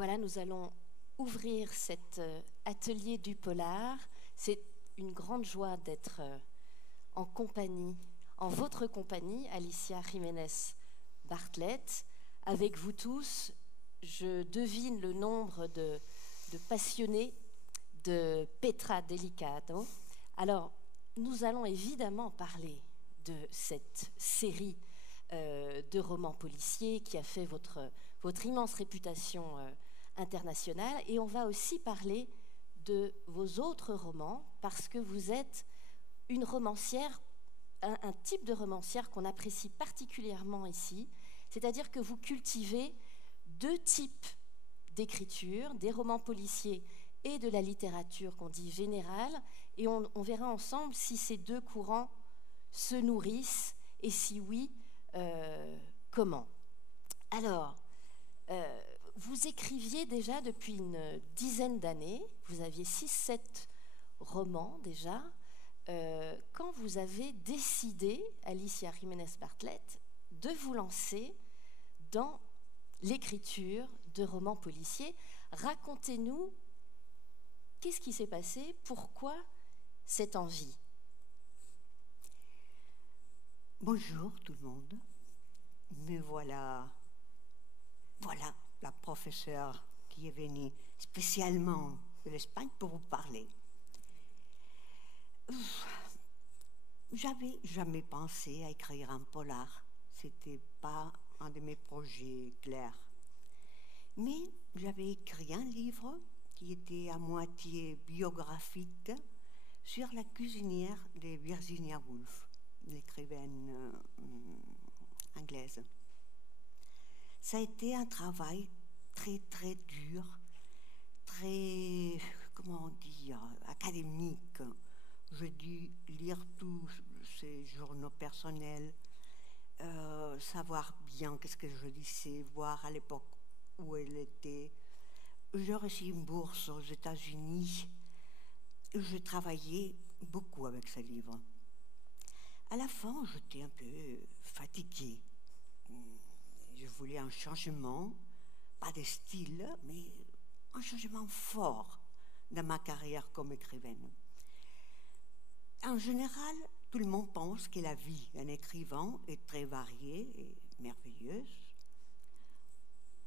Voilà, nous allons ouvrir cet atelier du polar. C'est une grande joie d'être en compagnie, en votre compagnie, Alicia Jiménez Bartlett. Avec vous tous, je devine le nombre de passionnés de Petra Delicado. Alors, nous allons évidemment parler de cette série de romans policiers qui a fait votre immense réputation internationale. Et on va aussi parler de vos autres romans, parce que vous êtes une romancière, un type de romancière qu'on apprécie particulièrement ici, c'est-à-dire que vous cultivez deux types d'écriture, des romans policiers et de la littérature qu'on dit générale, et on verra ensemble si ces deux courants se nourrissent, et si oui, comment. Alors, vous écriviez déjà depuis une dizaine d'années, vous aviez 6-7 romans déjà. Quand vous avez décidé, Alicia Jiménez Bartlett, de vous lancer dans l'écriture de romans policiers, racontez-nous qu'est-ce qui s'est passé, pourquoi cette envie? Bonjour tout le monde, me voilà la professeure qui est venue spécialement de l'Espagne pour vous parler. J'avais jamais pensé à écrire un polar, c'était pas un de mes projets clairs. Mais j'avais écrit un livre qui était à moitié biographique sur la cuisinière de Virginia Woolf, l'écrivaine anglaise. Ça a été un travail très très dur, très, comment dire, académique. J'ai dû lire tous ses journaux personnels, savoir bien qu'est-ce que je disais, voir à l'époque où elle était. J'ai reçu une bourse aux États-Unis. Je travaillais beaucoup avec ce livre. À la fin, j'étais un peu fatiguée. Je voulais un changement, pas de style, mais un changement fort dans ma carrière comme écrivaine. En général, tout le monde pense que la vie d'un écrivain est très variée et merveilleuse.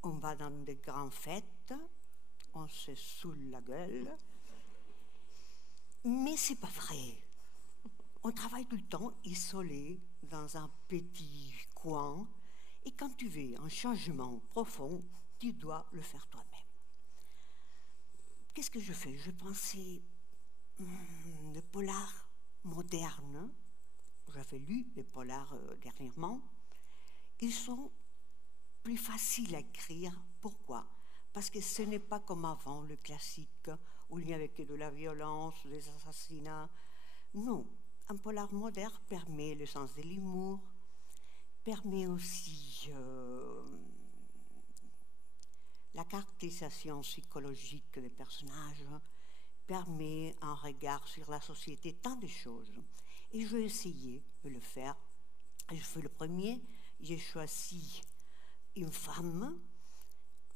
On va dans de grandes fêtes, on se saoule la gueule, mais c'est pas vrai. On travaille tout le temps isolé dans un petit coin, et quand tu veux un changement profond, tu dois le faire toi-même. Qu'est-ce que je fais? Je pensais le polar moderne. J'avais lu les polars dernièrement. Ils sont plus faciles à écrire. Pourquoi? Parce que ce n'est pas comme avant, le classique, où il n'y avait que de la violence, des assassinats. Non, un polar moderne permet le sens de l'humour, permet aussi la caractérisation psychologique des personnages, permet un regard sur la société, tant de choses. Et j'ai essayé de le faire. Je fais le premier, j'ai choisi une femme.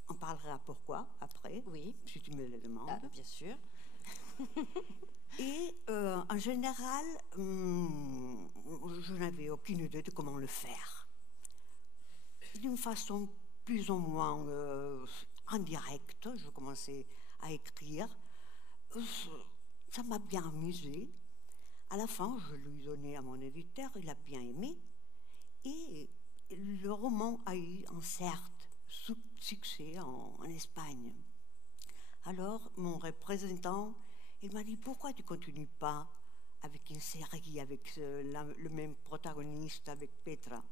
On parlera pourquoi après, oui, si tu me le demandes. Ah, bien sûr. Et en général, je n'avais aucune idée de comment le faire. D'une façon plus ou moins indirecte, je commençais à écrire. Ça m'a bien amusé. À la fin, je lui donnais à mon éditeur, il a bien aimé. Et le roman a eu un certain succès en Espagne. Alors, mon représentant, il m'a dit, pourquoi tu ne continues pas avec une série, avec le même protagoniste, avec Petra?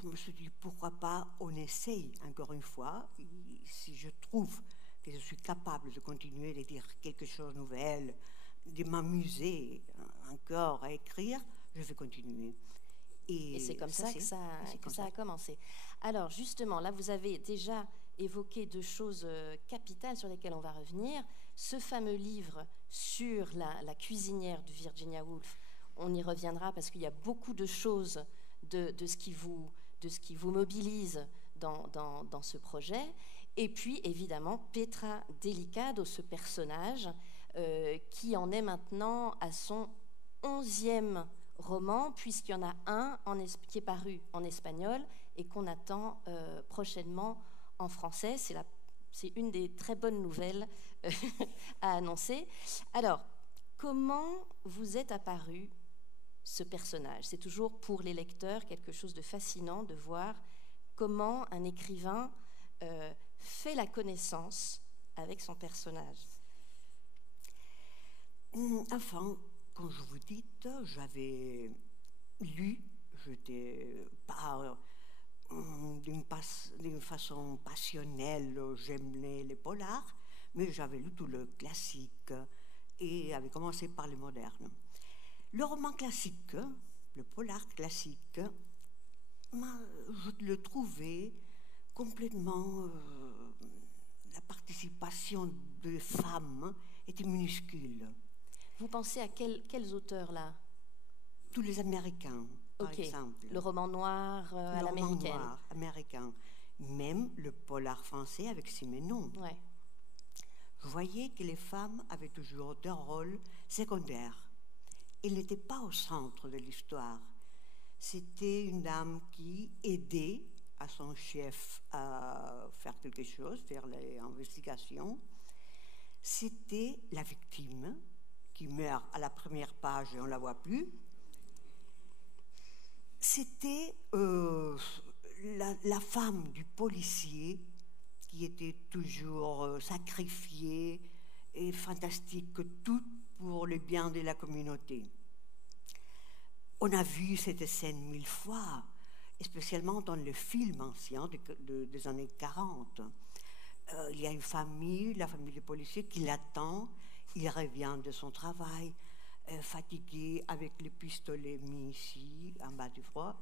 Je me suis dit, pourquoi pas, on essaye encore une fois. Et si je trouve que je suis capable de continuer de dire quelque chose de nouvel, de m'amuser encore à écrire, je vais continuer. Et c'est comme ça que ça a commencé. Alors justement, là vous avez déjà évoqué deux choses capitales sur lesquelles on va revenir. Ce fameux livre sur la cuisinière de Virginia Woolf, on y reviendra parce qu'il y a beaucoup de choses de ce qui vous mobilise dans ce projet. Et puis, évidemment, Petra Delicado, ce personnage qui en est maintenant à son 11e roman, puisqu'il y en a un qui est paru en espagnol et qu'on attend prochainement en français. C'est une des très bonnes nouvelles à annoncer. Alors, comment vous est apparu ce personnage? C'est toujours pour les lecteurs quelque chose de fascinant de voir comment un écrivain fait la connaissance avec son personnage. Enfin, comme je vous dis, j'avais lu, j'étais pas d'une façon passionnelle, j'aimais les polars, mais j'avais lu tout le classique et avait commencé par les modernes. Le roman classique, le polar classique, je le trouvais complètement... la participation des femmes était minuscule. Vous pensez à quels auteurs là? Tous les Américains, par exemple. Le roman noir à l'américaine. Le roman noir américain. Même le polar français avec Simenon. Ouais. Je voyais que les femmes avaient toujours des rôles secondaires. Elles n'étaient pas au centre de l'histoire. C'était une dame qui aidait à son chef à faire quelque chose, faire les investigations. C'était la victime qui meurt à la première page et on ne la voit plus. C'était la femme du policier qui était toujours sacrifiée et fantastique, tout pour le bien de la communauté. On a vu cette scène 1000 fois, spécialement dans le film ancien des années 40. Il y a une famille, la famille du policier, qui l'attend. Il revient de son travail, fatigué, avec le pistolet mis ici, en bas du froid.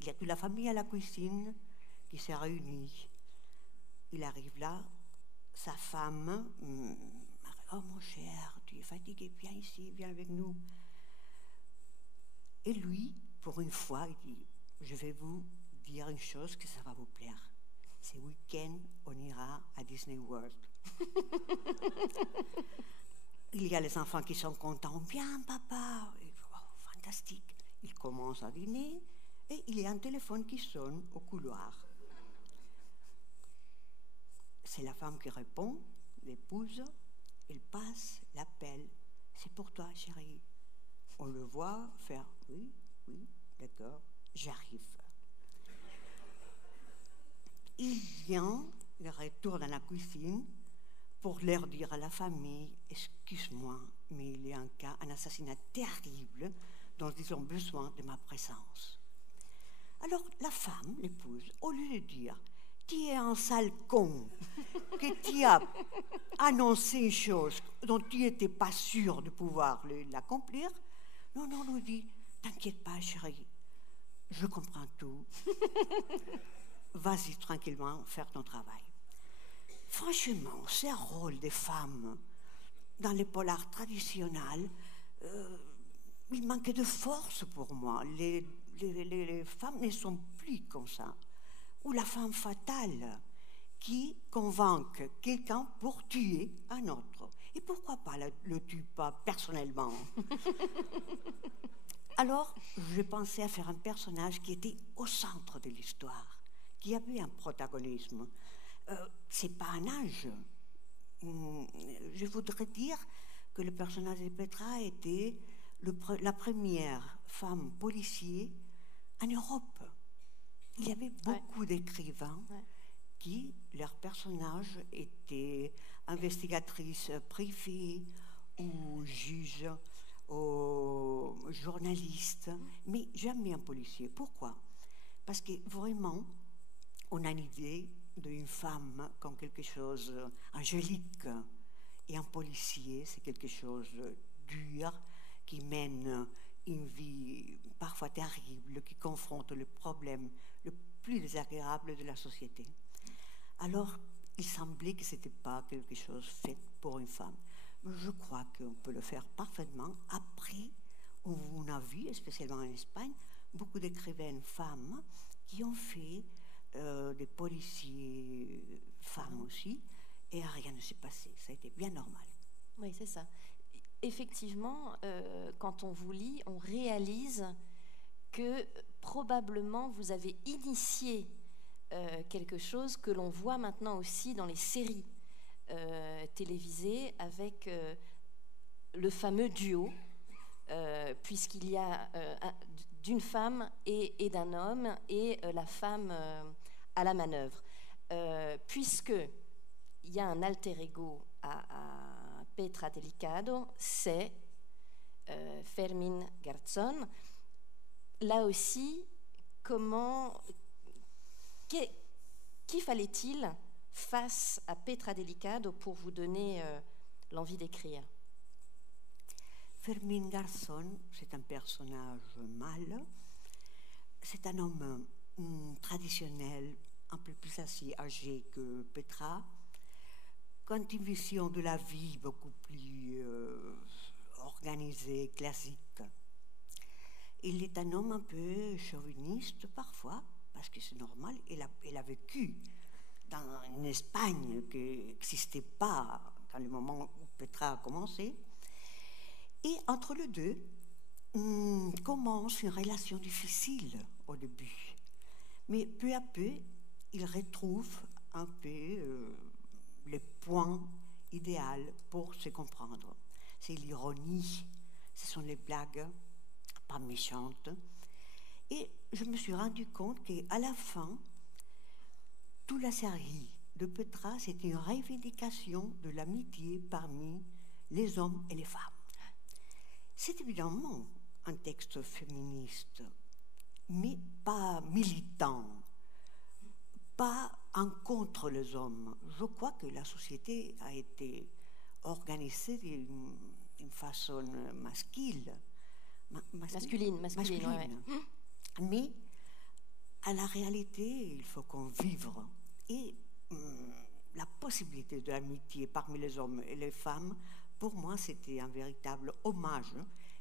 Il y a toute la famille à la cuisine qui s'est réunie. Il arrive là, sa femme, « Oh mon cher, tu es fatigué, viens ici, viens avec nous. » Et lui, pour une fois, il dit, « Je vais vous dire une chose que ça va vous plaire. Ce week-end, on ira à Disney World. » Il y a les enfants qui sont contents. « Bien, papa. » Oh, fantastique. Ils commencent à dîner et il y a un téléphone qui sonne au couloir. C'est la femme qui répond, l'épouse. Elle passe, l'appelle. « C'est pour toi, chérie. » On le voit faire « Oui, oui, d'accord, j'arrive. » Il vient, il retourne dans la cuisine pour leur dire à la famille « Excuse-moi, mais il y a un assassinat terrible dont ils ont besoin de ma présence. » Alors la femme, l'épouse, au lieu de dire « Tu es un sale con, que tu as annoncé une chose dont tu n'étais pas sûr de pouvoir l'accomplir, non, nous dit « T'inquiète pas, chérie, je comprends tout. Vas-y tranquillement faire ton travail. » Franchement, ces rôles des femmes dans les polars traditionnels, il manquait de force pour moi. Les femmes ne sont plus comme ça. Ou la femme fatale qui convainc quelqu'un pour tuer un autre. Et pourquoi pas le tue pas personnellement? Alors, j'ai pensé à faire un personnage qui était au centre de l'histoire, qui avait un protagonisme. C'est pas un ange. Je voudrais dire que le personnage de Petra était la première femme policier en Europe. Il y avait beaucoup d'écrivains qui, leurs personnages étaient investigatrices privées ou juges ou journalistes, mais jamais un policier. Pourquoi? Parce que vraiment, on a une idée d'une femme comme quelque chose d'angélique, et un policier, c'est quelque chose de dur qui mène une vie parfois terrible, qui confronte le problème le plus désagréable de la société. Alors, il semblait que ce n'était pas quelque chose fait pour une femme. Mais je crois qu'on peut le faire parfaitement. Après, on a vu, spécialement en Espagne, beaucoup d'écrivaines femmes qui ont fait des policiers femmes aussi, et rien ne s'est passé. Ça a été bien normal. Oui, c'est ça. Effectivement, quand on vous lit, on réalise que probablement vous avez initié quelque chose que l'on voit maintenant aussi dans les séries télévisées avec le fameux duo, puisqu'il y a d'une femme et d'un homme, et la femme à la manœuvre. Puisque il y a un alter ego à Petra Delicado, c'est Fermín Garzón. Là aussi, qui fallait-il face à Petra Delicado pour vous donner l'envie d'écrire? Fermín Garzón, c'est un personnage mâle. C'est un homme traditionnel, un peu plus âgé que Petra, qui a une vision de la vie beaucoup plus organisée, classique. Il est un homme un peu chauviniste parfois, parce que c'est normal. Il a vécu dans une Espagne qui n'existait pas dans le moment où Petra a commencé. Et entre les deux, commence une relation difficile au début. Mais peu à peu, il retrouve un peu les points idéaux pour se comprendre. C'est l'ironie, ce sont les blagues, pas méchantes. Et je me suis rendu compte qu'à la fin, toute la série de Petra, c'était une revendication de l'amitié parmi les hommes et les femmes. C'est évidemment un texte féministe, mais pas militant, pas en contre les hommes. Je crois que la société a été organisée d'une façon masculine. Ouais. Mais à la réalité, il faut qu'on vive. Et la possibilité de l'amitié parmi les hommes et les femmes, pour moi, c'était un véritable hommage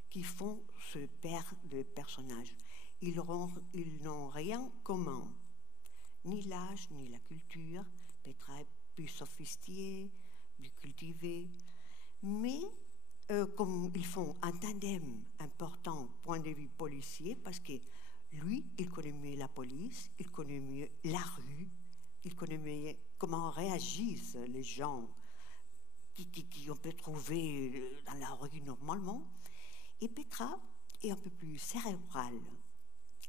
qu'ils font ce père de personnages. Ils n'ont rien commun, ni l'âge, ni la culture. Petra est plus sophistiquée, plus cultivée. Mais comme ils font un tandem important point de vue policier, parce que lui, il connaît mieux la police, il connaît mieux la rue, il connaît mieux comment réagissent les gens qui on peut trouver dans la rue normalement. Et Petra est un peu plus cérébrale.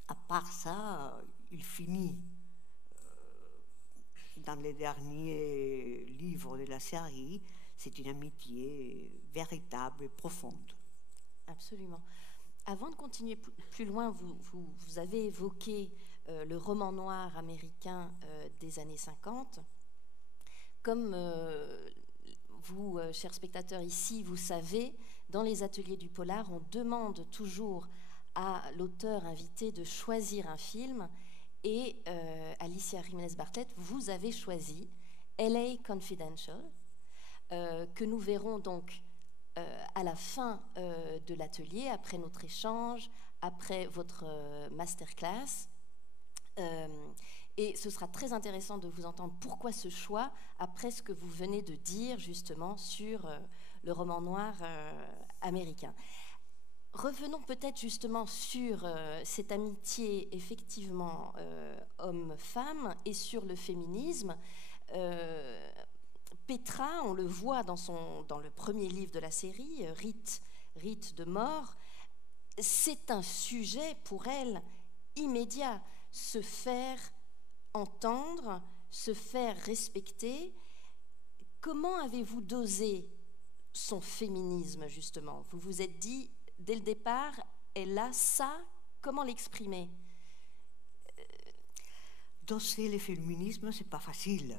À part ça, il finit dans les derniers livres de la série. C'est une amitié véritable et profonde. Absolument. Avant de continuer plus loin, vous avez évoqué le roman noir américain des années 50. Comme vous, chers spectateurs, ici, vous savez, dans les ateliers du polar, on demande toujours à l'auteur invité de choisir un film. Et Alicia Jiménez Bartlett, vous avez choisi LA Confidential, que nous verrons donc à la fin de l'atelier, après notre échange, après votre masterclass. Et ce sera très intéressant de vous entendre pourquoi ce choix, après ce que vous venez de dire justement sur le roman noir américain. Revenons peut-être justement sur cette amitié effectivement homme-femme et sur le féminisme. Petra, on le voit dans le premier livre de la série, Rite de mort, c'est un sujet pour elle immédiat, se faire entendre, se faire respecter. Comment avez-vous dosé son féminisme justement? Vous vous êtes dit dès le départ, elle a ça, comment l'exprimer? Doser le féminisme, c'est pas facile.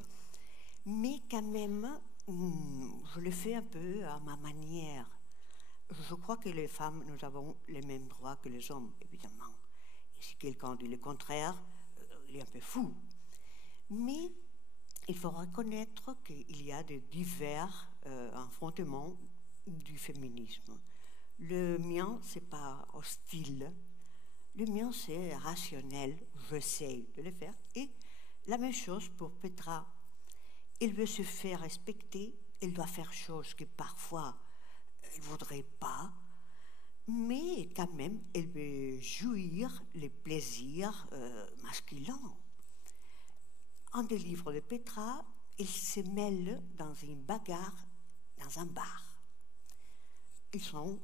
Mais quand même, je le fais un peu à ma manière. Je crois que les femmes, nous avons les mêmes droits que les hommes, évidemment. Et si quelqu'un dit le contraire, il est un peu fou. Mais il faut reconnaître qu'il y a des divers affrontements du féminisme. Le mien, c'est pas hostile. Le mien, c'est rationnel. J'essaie de le faire. Et la même chose pour Petra. Elle veut se faire respecter, elle doit faire choses que parfois elle ne voudrait pas, mais quand même, elle veut jouir les plaisirs masculins. En des livres de Petra, elle se mêle dans une bagarre dans un bar. Ils sont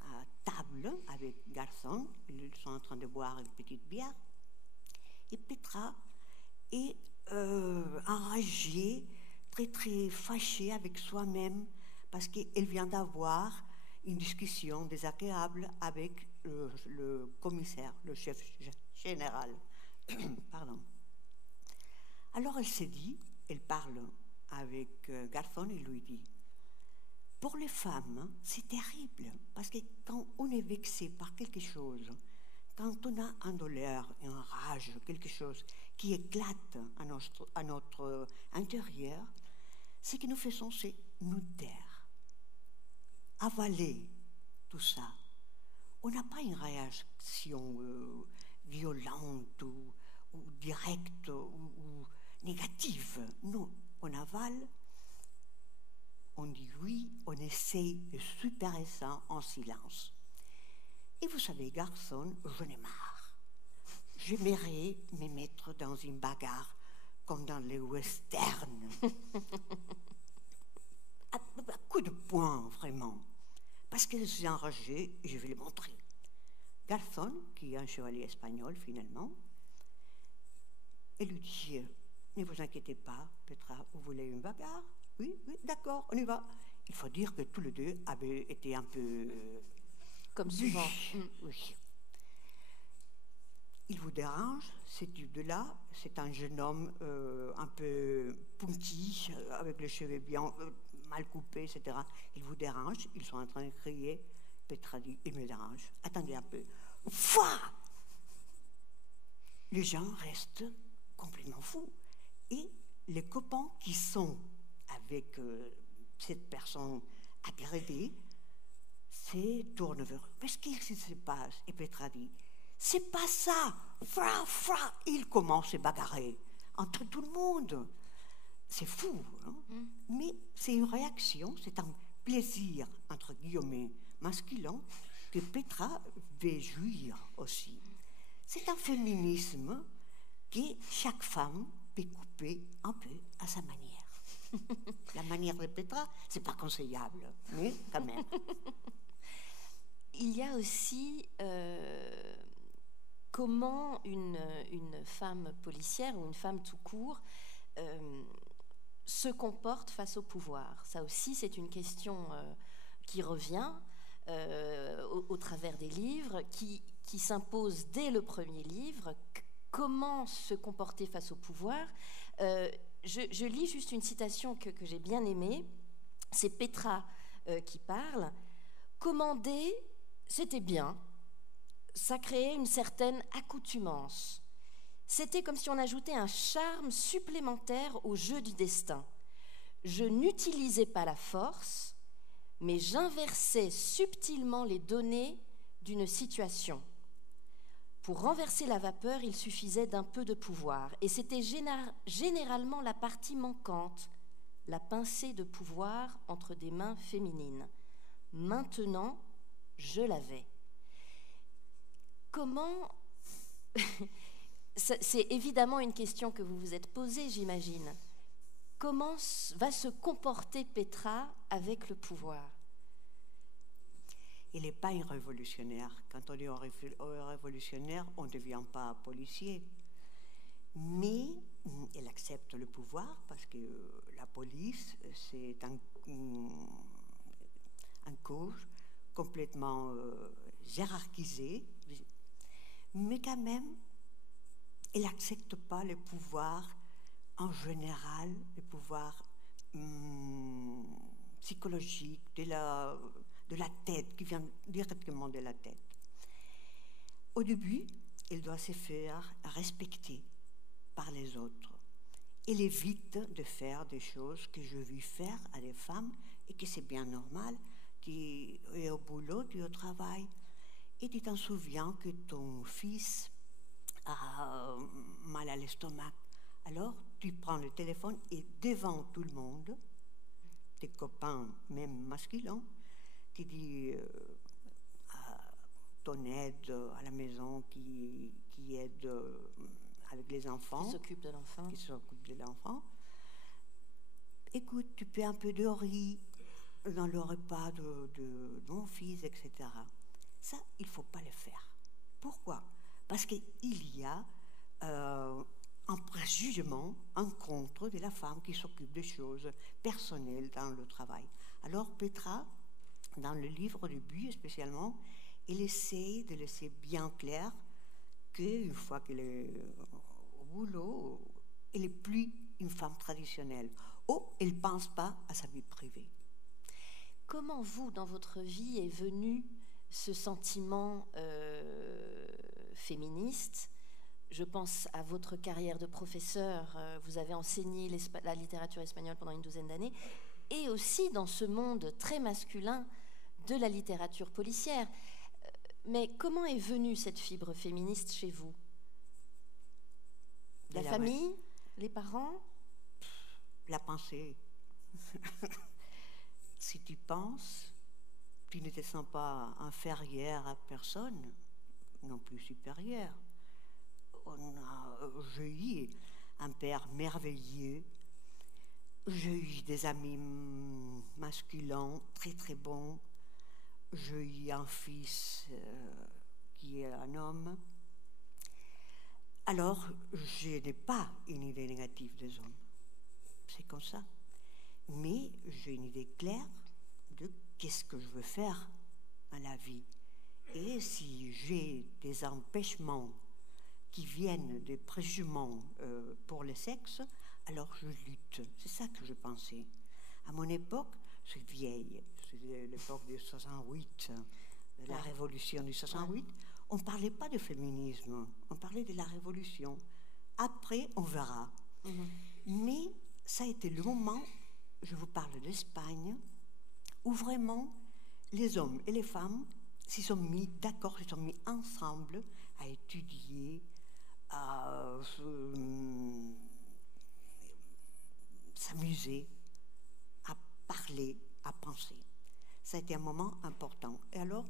à table avec garçon, ils sont en train de boire une petite bière, et Petra est enragée, très très fâchée avec soi-même, parce qu'elle vient d'avoir une discussion désagréable avec le commissaire, le chef général. Pardon. Alors elle se dit, elle parle avec Garçon et lui dit, pour les femmes, c'est terrible, parce que quand on est vexé par quelque chose, quand on a un douleur, une rage, quelque chose qui éclate à notre intérieur, ce que nous faisons, c'est nous taire, avaler tout ça. On n'a pas une réaction violente ou directe ou négative. Non, on avale, on dit oui, on essaye de supérer ça en silence. Et vous savez, garçon, j'en ai marre. J'aimerais me mettre dans une bagarre comme dans les westerns. à coup de poing, vraiment. Parce que je suis enragée et je vais le montrer. Garçon, qui est un chevalier espagnol finalement, elle lui dit, ne vous inquiétez pas, Petra, vous voulez une bagarre? Oui, d'accord, on y va. Il faut dire que tous les deux avaient été un peu... Comme souvent. Oui. Il vous dérange, ce type-là, c'est un jeune homme un peu punky, avec les cheveux bien mal coupés, etc. Il vous dérange, ils sont en train de crier. Petra dit, il me dérange. Attendez un peu. Fouah! Les gens restent complètement fous. Et les copains qui sont avec cette personne agréée se tournent vers eux. Qu'est-ce qui se passe? Et Petra dit, c'est pas ça. Fra, fra. Il commence à bagarrer entre tout le monde. C'est fou, hein? Mais c'est une réaction, c'est un plaisir, entre guillemets, masculin, que Petra veut jouir aussi. C'est un féminisme que chaque femme peut couper un peu à sa manière. La manière de Petra, c'est pas conseillable, mais quand même. Il y a aussi comment une femme policière ou une femme tout court se comporte face au pouvoir. Ça aussi, c'est une question qui revient au travers des livres, qui s'impose dès le premier livre. Comment se comporter face au pouvoir? Je lis juste une citation que j'ai bien aimée. C'est Petra qui parle. Commander, c'était bien. Ça créait une certaine accoutumance. C'était comme si on ajoutait un charme supplémentaire au jeu du destin. Je n'utilisais pas la force, mais j'inversais subtilement les données d'une situation. Pour renverser la vapeur, il suffisait d'un peu de pouvoir. Et c'était généralement la partie manquante, la pincée de pouvoir entre des mains féminines. Maintenant, je l'avais. Comment... C'est évidemment une question que vous vous êtes posée, j'imagine. Comment va se comporter Petra avec le pouvoir? Il n'est pas un révolutionnaire. Quand on est révolutionnaire, on ne devient pas policier. Mais elle accepte le pouvoir parce que la police, c'est un corps complètement hiérarchisé. Mais quand même, elle n'accepte pas le pouvoir en général, le pouvoir psychologique de la tête, qui vient directement de la tête. Au début, elle doit se faire respecter par les autres. Elle évite de faire des choses que je veux faire à des femmes et que c'est bien normal, qui est au boulot, qui est au travail. Et tu t'en souviens que ton fils mal à l'estomac. Alors, tu prends le téléphone et devant tout le monde, tes copains, même masculins, tu dis à ton aide à la maison qui aide avec les enfants, Qui s'occupe de l'enfant. Écoute, tu fais un peu de riz dans le repas de mon fils, etc. Ça, il ne faut pas le faire. Pourquoi? Parce qu'il y a un préjugement en contre de la femme qui s'occupe des choses personnelles dans le travail. Alors Petra, dans le livre de Buy spécialement, elle essaie de laisser bien clair qu'une fois qu'elle est au boulot, elle n'est plus une femme traditionnelle. Ou elle ne pense pas à sa vie privée. Comment vous, dans votre vie, est venu ce sentiment féministe? Je pense à votre carrière de professeur. Vous avez enseigné la littérature espagnole pendant une douzaine d'années. Et aussi dans ce monde très masculin de la littérature policière. Mais comment est venue cette fibre féministe chez vous? La famille? Les parents? La pensée. Si tu penses, tu ne te sens pas inférieure à personne, non plus supérieure. J'ai eu un père merveilleux, j'ai eu des amis masculins très très bons, j'ai eu un fils qui est un homme. Alors, je n'ai pas une idée négative des hommes. C'est comme ça. Mais j'ai une idée claire de qu'est-ce que je veux faire dans la vie. Et si j'ai des empêchements qui viennent des préjugés pour le sexe, alors je lutte. C'est ça que je pensais. À mon époque, c'est vieille, c'est l'époque de 68, de la révolution du 68, on ne parlait pas de féminisme, on parlait de la révolution. Après, on verra. Mais ça a été le moment, je vous parle d'Espagne, où vraiment les hommes et les femmes s'y sont mis d'accord, s'y sont mis ensemble à étudier, à s'amuser, à parler, à penser. Ça a été un moment important. Et alors,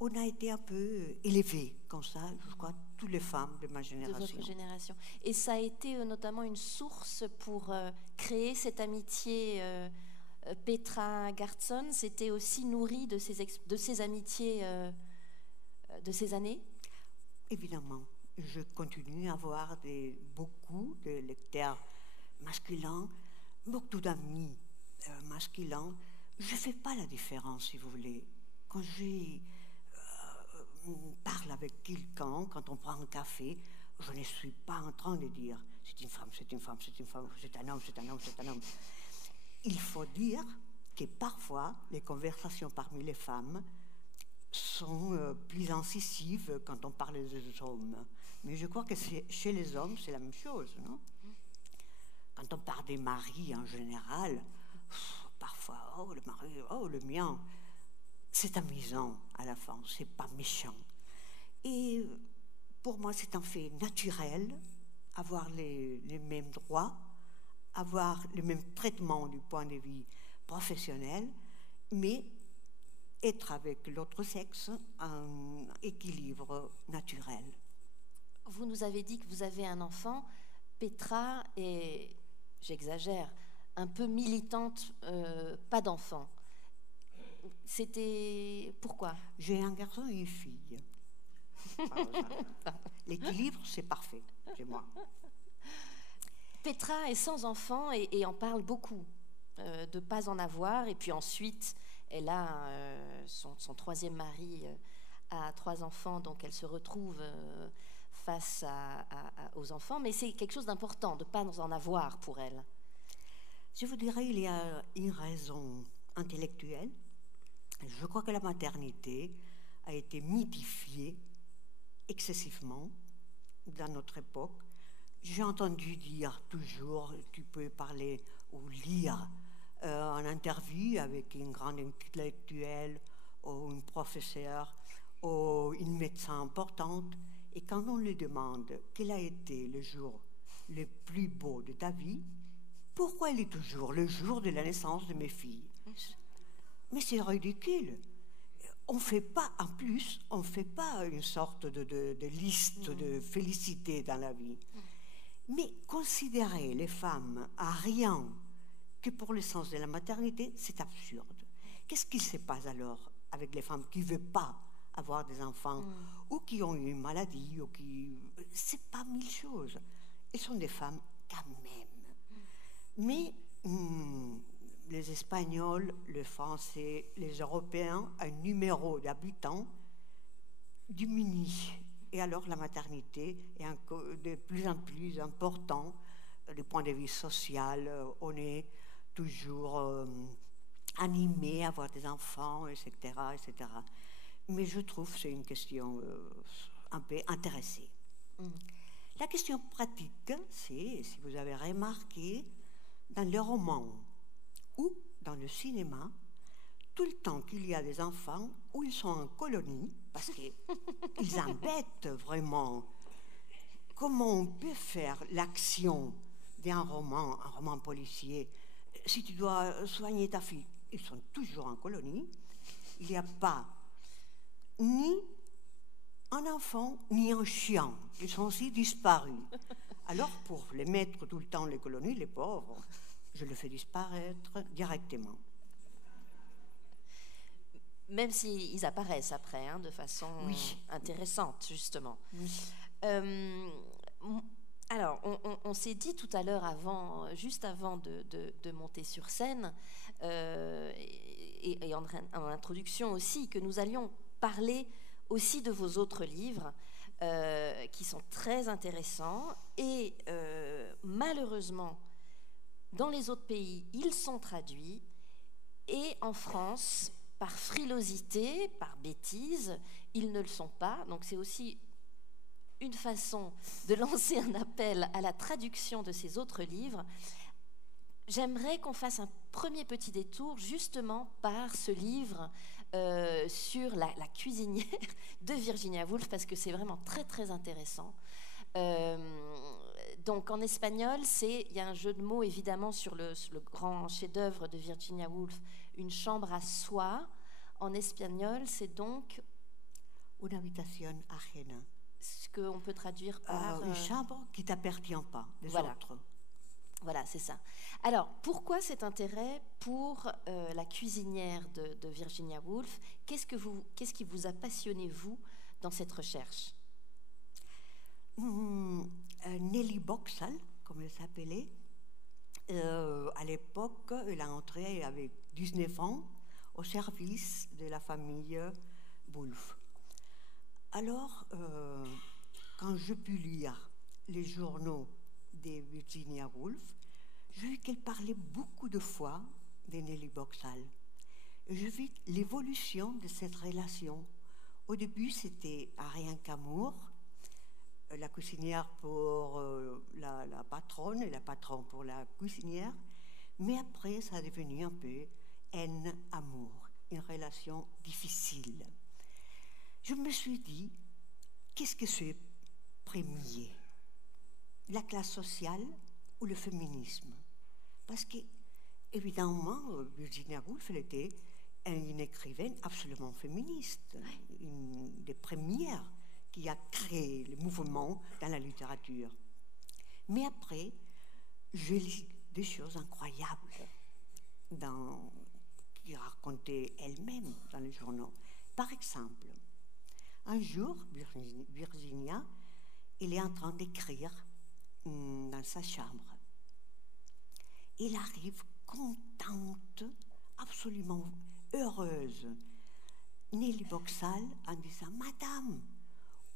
on a été un peu élevés comme ça, je crois, toutes les femmes de ma génération. De votre génération. Et ça a été notamment une source pour créer cette amitié Petra Garçon. C'était aussi nourri de ces amitiés de ces années? Évidemment. Je continue à avoir beaucoup de lecteurs masculins, beaucoup d'amis masculins. Je ne fais pas la différence, si vous voulez. Quand je parle avec quelqu'un, quand on prend un café, je ne suis pas en train de dire c'est une femme, c'est une femme, c'est une femme, c'est un homme, c'est un homme, c'est un homme. Il faut dire que parfois, les conversations parmi les femmes sont plus incisives quand on parle des hommes. Mais je crois que chez les hommes, c'est la même chose, non? Quand on parle des maris en général, parfois, oh le mari, oh le mien, c'est amusant à la fin, c'est pas méchant. Et pour moi, c'est un fait naturel, avoir les mêmes droits, avoir le même traitement du point de vue professionnel, mais être avec l'autre sexe un équilibre naturel. Vous nous avez dit que vous avez un enfant. Petra est, j'exagère, un peu militante, pas d'enfant. C'était... Pourquoi? J'ai un garçon et une fille. L'équilibre, c'est parfait chez moi. Petra est sans enfant et en parle beaucoup, de pas en avoir. Et puis ensuite, elle a son troisième mari a 3 enfants, donc elle se retrouve face aux enfants. Mais c'est quelque chose d'important de ne pas en avoir pour elle. Je vous dirais, il y a une raison intellectuelle. Je crois que la maternité a été mythifiée excessivement dans notre époque. J'ai entendu dire toujours, tu peux parler ou lire en interview avec une grande intellectuelle ou une professeure ou une médecin importante, Et quand on lui demande quel a été le jour le plus beau de ta vie, pourquoi il est toujours le jour de la naissance de mes filles? Mais c'est ridicule. On fait pas, en plus, on ne fait pas une sorte de liste de félicité dans la vie. Mais considérer les femmes à rien que pour le sens de la maternité, c'est absurde. Qu'est-ce qui se passe alors avec les femmes qui ne veulent pas avoir des enfants ou qui ont une maladie ou qui... C'est pas mille choses. Elles sont des femmes quand même. Mais les Espagnols, les Français, les Européens, un numéro d'habitants diminue. Et alors la maternité est de plus en plus important du point de vue social. On est toujours animé à avoir des enfants, etc., etc. Mais je trouve que c'est une question un peu intéressée. La question pratique, c'est, si vous avez remarqué, dans les romans ou dans le cinéma, tout le temps qu'il y a des enfants où ils sont en colonie, parce qu'ils embêtent vraiment. Comment on peut faire l'action d'un roman, un roman policier, si tu dois soigner ta fille? Ils sont toujours en colonie. Il n'y a pas ni un enfant, ni un chien. Ils sont aussi disparus. Alors, pour les mettre tout le temps les colonies, les pauvres, je les fais disparaître directement. Même s'ils apparaissent après, de façon intéressante, justement. Oui. Alors, on s'est dit tout à l'heure, juste avant de monter sur scène, et en introduction aussi, que nous allions parler aussi de vos autres livres, qui sont très intéressants. Et malheureusement, dans les autres pays, ils sont traduits. Et en France, par frilosité, par bêtise, ils ne le sont pas. Donc c'est aussi une façon de lancer un appel à la traduction de ces autres livres. J'aimerais qu'on fasse un premier petit détour justement par ce livre sur la cuisinière de Virginia Woolf, parce que c'est vraiment très très intéressant. Donc en espagnol, il y a un jeu de mots évidemment sur le grand chef-d'œuvre de Virginia Woolf, Une chambre à soi. En espagnol, c'est donc Una habitación ajena. Ce qu'on peut traduire par une chambre qui ne t'appartient pas des autres. Voilà, c'est ça. Alors, pourquoi cet intérêt pour la cuisinière de Virginia Woolf? Qu'est-ce qui vous a passionné, vous, dans cette recherche? Nelly Boxall, comme elle s'appelait, à l'époque, elle a entré avec 19 ans au service de la famille Woolf. Alors, quand je pus lire les journaux de Virginia Woolf, j'ai vu qu'elle parlait beaucoup de fois de Nelly Boxall. Et je vis l'évolution de cette relation. Au début, c'était à rien qu'amour, la cuisinière pour la patronne et la patronne pour la cuisinière, mais après, ça a devenu un peu haine-amour, une relation difficile. Je me suis dit, qu'est-ce que c'est premier? La classe sociale ou le féminisme? Parce que, évidemment, Virginia Woolf, elle était une écrivaine absolument féministe, une des premières qui a créé le mouvement dans la littérature. Mais après, je lis des choses incroyables qui racontait elle-même dans les journaux. Par exemple, un jour, Virginia, elle est en train d'écrire dans sa chambre. Elle arrive contente, absolument heureuse. Nelly Boxall en disant « Madame,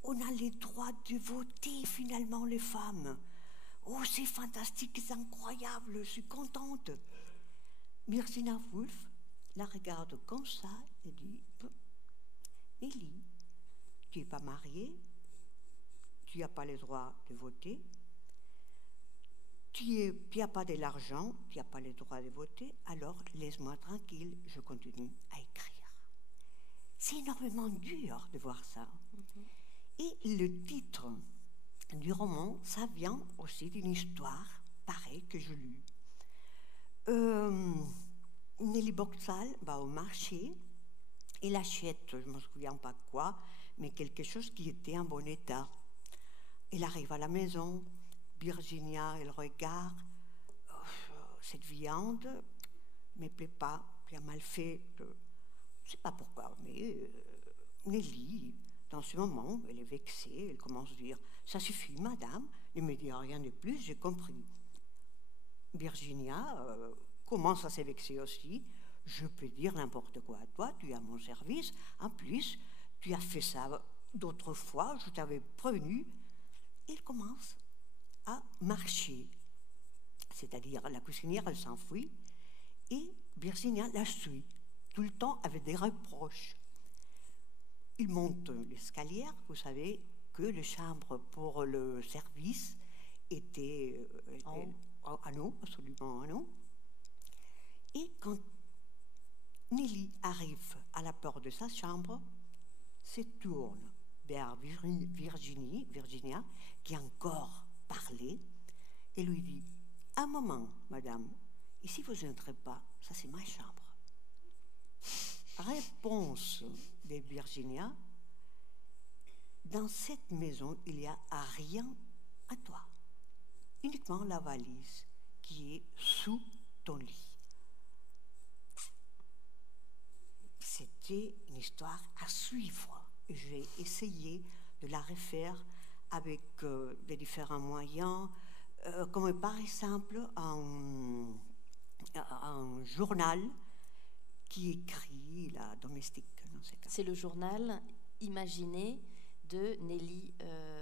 on a le droit de voter finalement les femmes. Oh, c'est fantastique, c'est incroyable, je suis contente. » Virginia Woolf la regarde comme ça et dit « Nelly, tu n'es pas mariée, tu n'as pas le droit de voter, tu n'as pas de l'argent, tu n'as pas le droit de voter, alors laisse-moi tranquille, je continue à écrire. » C'est énormément dur de voir ça. Et le titre du roman, ça vient aussi d'une histoire pareille que je lis. Nelly Boxall va au marché, elle achète, je ne me souviens pas quoi, mais quelque chose qui était en bon état. Elle arrive à la maison, Virginia, elle regarde, cette viande ne me plaît pas, bien mal fait, je ne sais pas pourquoi, mais Nelly, dans ce moment, elle est vexée, elle commence à dire « Ça suffit, madame, ne me dites rien de plus, j'ai compris. » Virginia commence à se vexer aussi. « Je peux dire n'importe quoi à toi, tu es à mon service. En plus, tu as fait ça d'autres fois, je t'avais prévenu. » Elle commence à marcher. C'est-à-dire, la cuisinière, elle s'enfuit et Virginia la suit, tout le temps avec des reproches. Il monte l'escalier, vous savez que les chambres pour le service étaient à nous, absolument à nous. Et quand Nelly arrive à la porte de sa chambre, se tourne vers Virginia, qui encore parlait, et lui dit « Un moment, madame, ici vous n'entrez pas, ça c'est ma chambre. » Réponse de Virginia, dans cette maison, il n'y a rien à toi, uniquement la valise qui est sous ton lit. C'était une histoire à suivre. J'ai essayé de la refaire avec des différents moyens, comme par exemple un journal qui écrit la domestique. C'est le journal imaginé de Nelly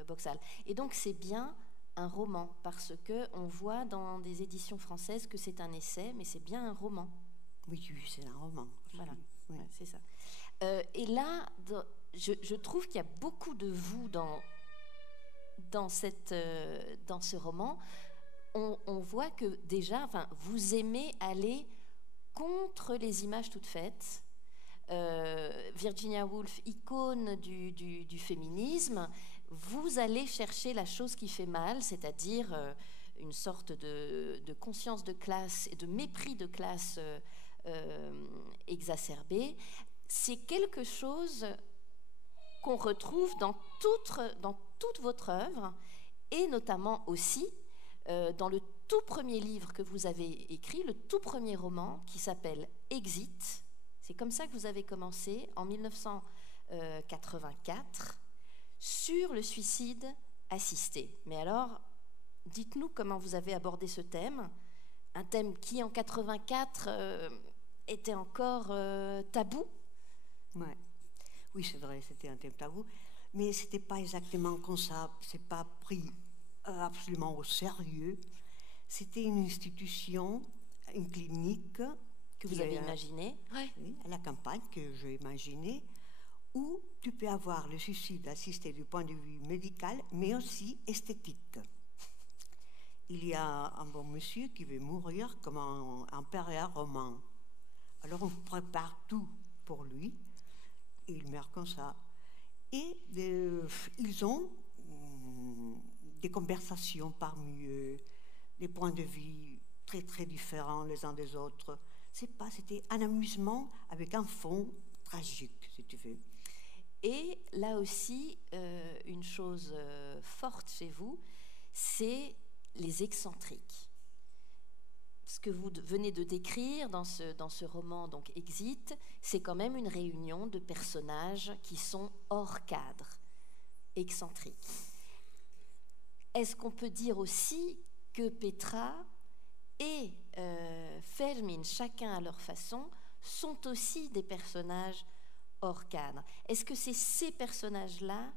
Boxall. Et donc c'est bien un roman, parce qu'on voit dans des éditions françaises que c'est un essai, mais c'est bien un roman. Oui, c'est un roman. Voilà, oui. Ouais, c'est ça. Et là, je trouve qu'il y a beaucoup de vous dans ce roman. On voit que déjà, vous aimez aller contre les images toutes faites. Virginia Woolf, icône du féminisme, vous allez chercher la chose qui fait mal, c'est-à-dire une sorte de conscience de classe et de mépris de classe exacerbé. C'est quelque chose qu'on retrouve dans toute votre œuvre, et notamment aussi dans le tout premier livre que vous avez écrit, le tout premier roman qui s'appelle Exit. C'est comme ça que vous avez commencé en 1984 sur le suicide assisté. Mais alors, dites-nous comment vous avez abordé ce thème, un thème qui en 84 était encore tabou. Ouais. Oui, c'est vrai, c'était un thème tabou, mais c'était pas exactement comme ça. C'est pas pris absolument au sérieux. C'était une institution, une clinique que vous avez imaginée, oui, à la campagne que j'ai imaginée, où tu peux avoir le suicide assisté du point de vue médical, mais aussi esthétique. Il y a un bon monsieur qui veut mourir comme un impérial romain. Alors on prépare tout pour lui, et il meurt comme ça. Et ils ont des conversations parmi eux, des points de vue très très différents les uns des autres. C'était un amusement avec un fond tragique, si tu veux. Et là aussi, une chose forte chez vous, c'est les excentriques. Ce que vous venez de décrire dans ce roman, donc Exit, c'est quand même une réunion de personnages qui sont hors cadre, excentriques. Est-ce qu'on peut dire aussi que Petra et Fermin, chacun à leur façon, sont aussi des personnages hors cadre? Est-ce que c'est ces personnages-là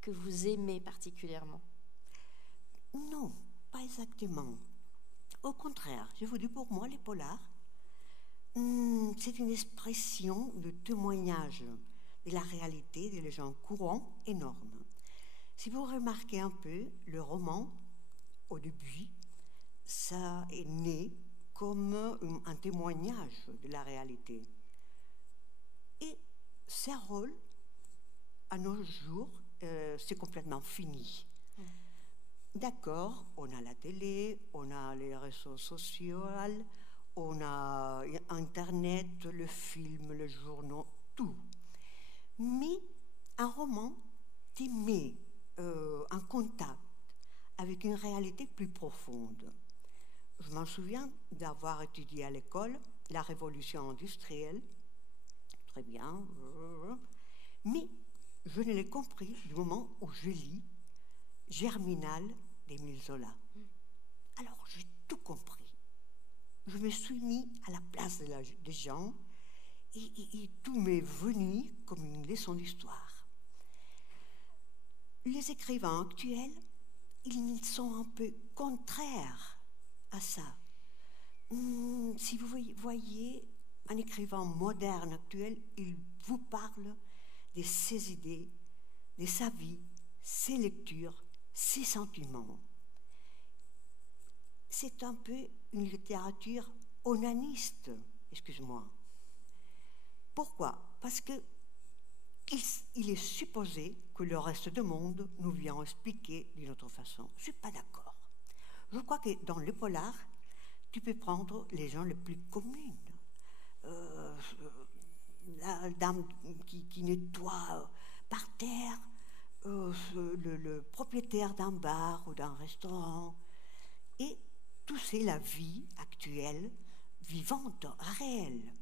que vous aimez particulièrement? Non, pas exactement. Au contraire, je vous dis, pour moi, les polars, c'est une expression de témoignage de la réalité des gens courants énormes. Si vous remarquez un peu, le roman, au début, ça est né comme un témoignage de la réalité. Et ça rôle, à nos jours, c'est complètement fini. D'accord, on a la télé, on a les réseaux sociaux, on a Internet, le film, le journal, tout. Mais un roman te met en contact avec une réalité plus profonde. Je m'en souviens d'avoir étudié à l'école la révolution industrielle, très bien, mais je ne l'ai compris du moment où je lis Germinal d'Émile Zola. Alors j'ai tout compris. Je me suis mis à la place des gens et tout m'est venu comme une leçon d'histoire. Les écrivains actuels, ils sont un peu contraires à ça. Si vous voyez un écrivain moderne actuel, il vous parle de ses idées, de sa vie, ses lectures, ses sentiments. C'est un peu une littérature onaniste, excuse-moi. Pourquoi? Parce que il est supposé que le reste du monde nous vient expliquer d'une autre façon. Je ne suis pas d'accord. Je crois que dans le polar, tu peux prendre les gens les plus communs. La dame qui nettoie par terre, le propriétaire d'un bar ou d'un restaurant. Et tout c'est la vie actuelle, vivante, réelle.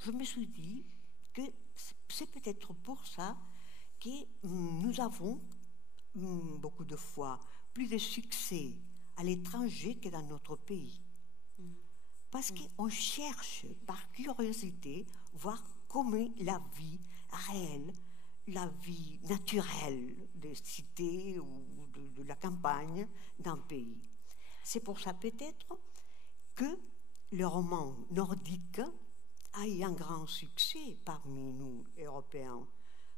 Je me suis dit que c'est peut-être pour ça que nous avons beaucoup de fois plus de succès à l'étranger que dans notre pays. Parce qu'on cherche par curiosité voir comment la vie réelle, la vie naturelle des cités ou de la campagne d'un pays. C'est pour ça peut-être que le roman nordique a eu un grand succès parmi nous, Européens.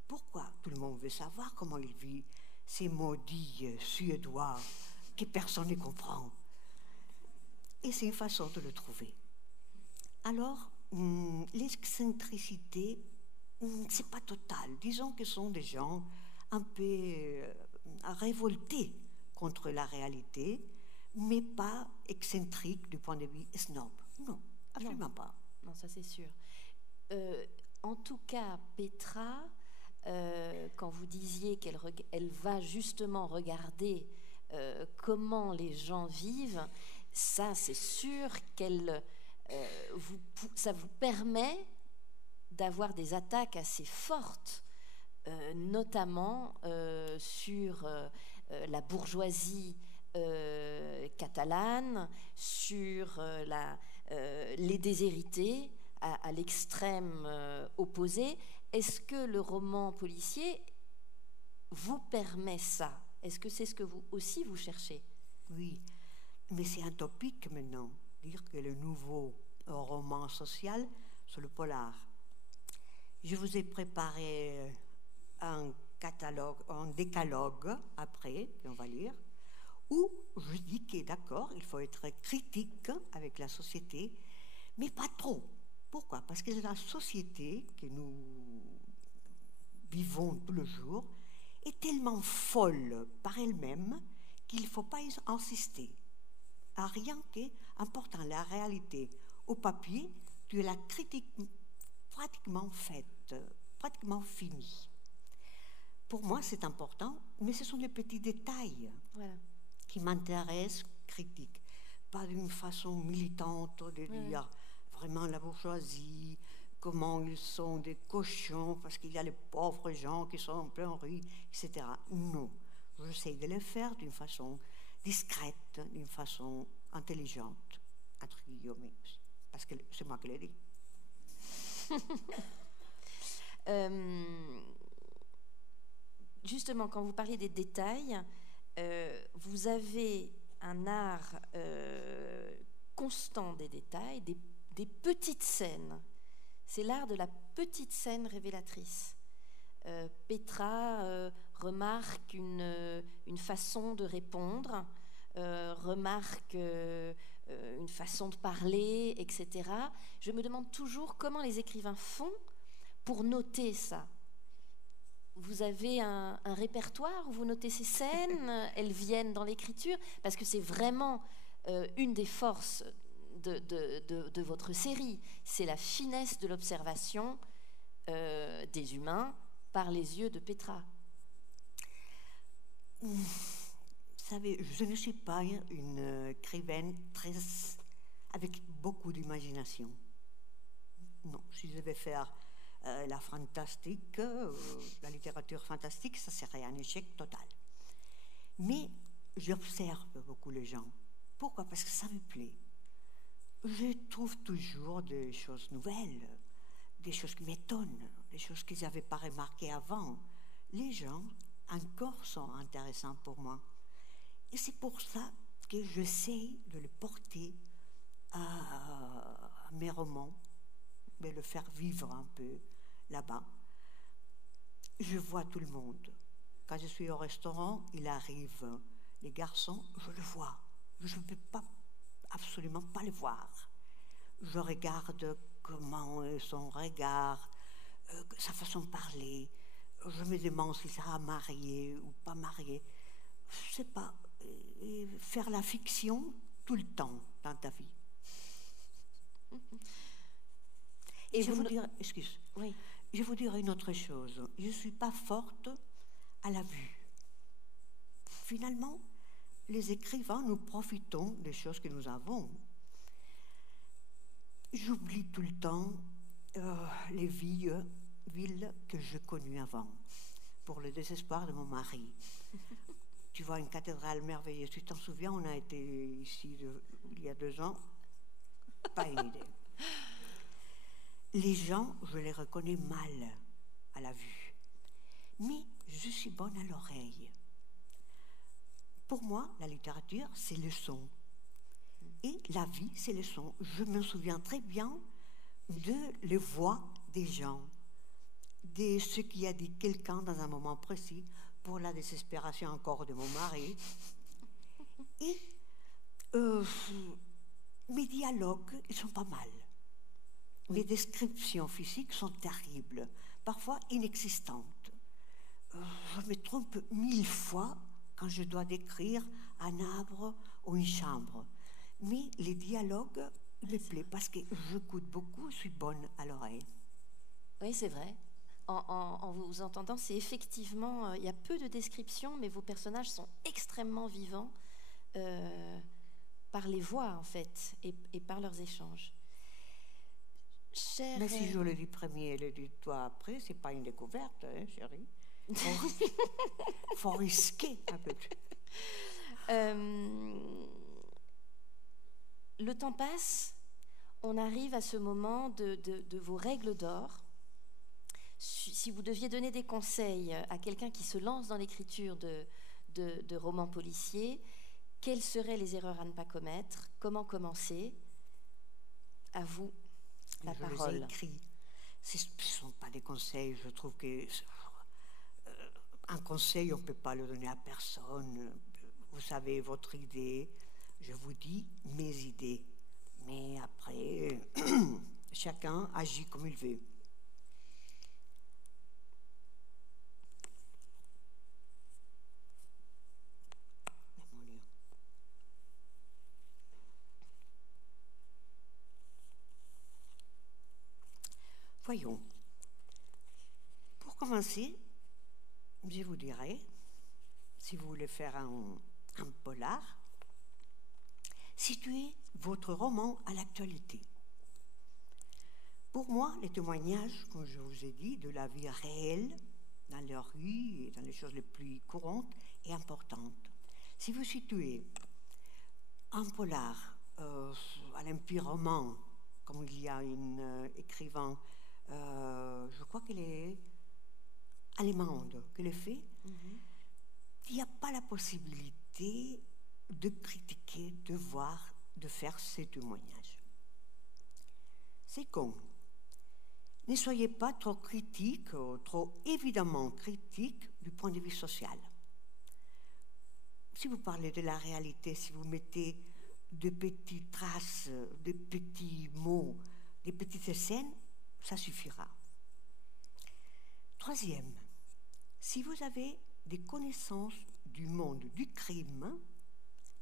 Pourquoi? Tout le monde veut savoir comment il vit ces maudits Suédois que personne ne comprend. Et c'est une façon de le trouver. Alors, l'excentricité, c'est pas total. Disons que ce sont des gens un peu révoltés contre la réalité, mais pas excentriques du point de vue snob. Non, absolument pas. Non, ça c'est sûr. En tout cas, Petra, quand vous disiez qu'elle va justement regarder comment les gens vivent, ça c'est sûr qu'elle ça vous permet d'avoir des attaques assez fortes, notamment sur la bourgeoisie catalane, sur les déshérités à l'extrême opposé. Est-ce que le roman policier vous permet ça? Est-ce que c'est ce que vous aussi vous cherchez? Oui, mais c'est un topic maintenant, dire que le nouveau roman social, c'est le polar. Je vous ai préparé un décalogue après, qu'on va lire, où je dis que d'accord, il faut être critique avec la société, mais pas trop. Pourquoi? Parce que la société que nous vivons tous les jours est tellement folle par elle-même qu'il ne faut pas insister à rien qu'important la réalité au papier, tu as la critique pratiquement faite, pratiquement finie. Pour moi, c'est important, mais ce sont les petits détails qui m'intéressent, critiques. Pas d'une façon militante de dire vraiment la bourgeoisie, comment ils sont des cochons, parce qu'il y a les pauvres gens qui sont en plein rue, etc. Non, j'essaie de le faire d'une façon discrète, d'une façon intelligente, entre guillemets, parce que c'est moi qui l'ai dit. Justement, quand vous parlez des détails, vous avez un art constant des détails, des petites scènes. C'est l'art de la petite scène révélatrice. Petra remarque une façon de répondre, remarque une façon de parler, etc. Je me demande toujours comment les écrivains font pour noter ça. vous avez un répertoire où vous notez ces scènes, elles viennent dans l'écriture, parce que c'est vraiment une des forces de votre série, c'est la finesse de l'observation des humains par les yeux de Petra. Vous savez, je ne suis pas une écrivaine avec beaucoup d'imagination. Non, si je devais faire la fantastique, la littérature fantastique, ça serait un échec total. Mais j'observe beaucoup les gens. Pourquoi? Parce que ça me plaît. Je trouve toujours des choses nouvelles, des choses qui m'étonnent, des choses que je n'avais pas remarquées avant. Les gens encore sont intéressants pour moi. Et c'est pour ça que j'essaie de les porter à mes romans, de le faire vivre un peu là-bas. Je vois tout le monde. Quand je suis au restaurant, il arrive les garçons, je le vois. Je ne peux pas, absolument pas le voir. Je regarde comment son regard, sa façon de parler. Je me demande s'il sera marié ou pas marié. Je ne sais pas. Faire la fiction tout le temps dans ta vie. Et je vais vous dire une autre chose. Je ne suis pas forte à la vue. Finalement, les écrivains, nous profitons des choses que nous avons. J'oublie tout le temps les villes que je connus avant, pour le désespoir de mon mari. Tu vois, une cathédrale merveilleuse. Tu t'en souviens, on a été ici il y a 2 ans. Pas une idée. Les gens, je les reconnais mal à la vue. Mais je suis bonne à l'oreille. Pour moi, la littérature, c'est le son. Et la vie, c'est le son. Je me souviens très bien de les voix des gens, de ce qui a dit quelqu'un dans un moment précis, pour la désespération encore de mon mari. Et mes dialogues, ils sont pas mal. Mes descriptions physiques sont terribles, parfois inexistantes. Je me trompe 1000 fois quand je dois décrire un arbre ou une chambre. Mais les dialogues me plaisent parce que j'écoute beaucoup, je suis bonne à l'oreille. Oui, c'est vrai. En vous entendant, c'est effectivement, il y a peu de descriptions, mais vos personnages sont extrêmement vivants par les voix, en fait, et par leurs échanges. Mais si je le dis premier et le dis toi après, c'est pas une découverte, hein, chérie. Faut risquer un peu. Le temps passe, on arrive à ce moment de vos règles d'or. Si vous deviez donner des conseils à quelqu'un qui se lance dans l'écriture de romans policiers, quelles seraient les erreurs à ne pas commettre? Comment commencer? À vous la parole. Je les ai écrits. Ce ne sont pas des conseils. Je trouve que un conseil, on ne peut pas le donner à personne. Vous savez votre idée. Je vous dis mes idées. Mais après, chacun agit comme il veut. Voyons. Pour commencer, je vous dirais, si vous voulez faire un polar, situez votre roman à l'actualité. Pour moi, les témoignages, comme je vous ai dit, de la vie réelle, dans les rues et dans les choses les plus courantes, est importante. Si vous situez un polar à l'Empire roman, comme il y a un écrivain, je crois qu'elle est allemande, qui le fait, il n'y a pas la possibilité de critiquer, de voir, de faire ces témoignages. C'est con. Ne soyez pas trop critique, trop évidemment critique du point de vue social. Si vous parlez de la réalité, si vous mettez de petites traces, de petits mots, des petites scènes, ça suffira. Troisième, Si vous avez des connaissances du monde du crime,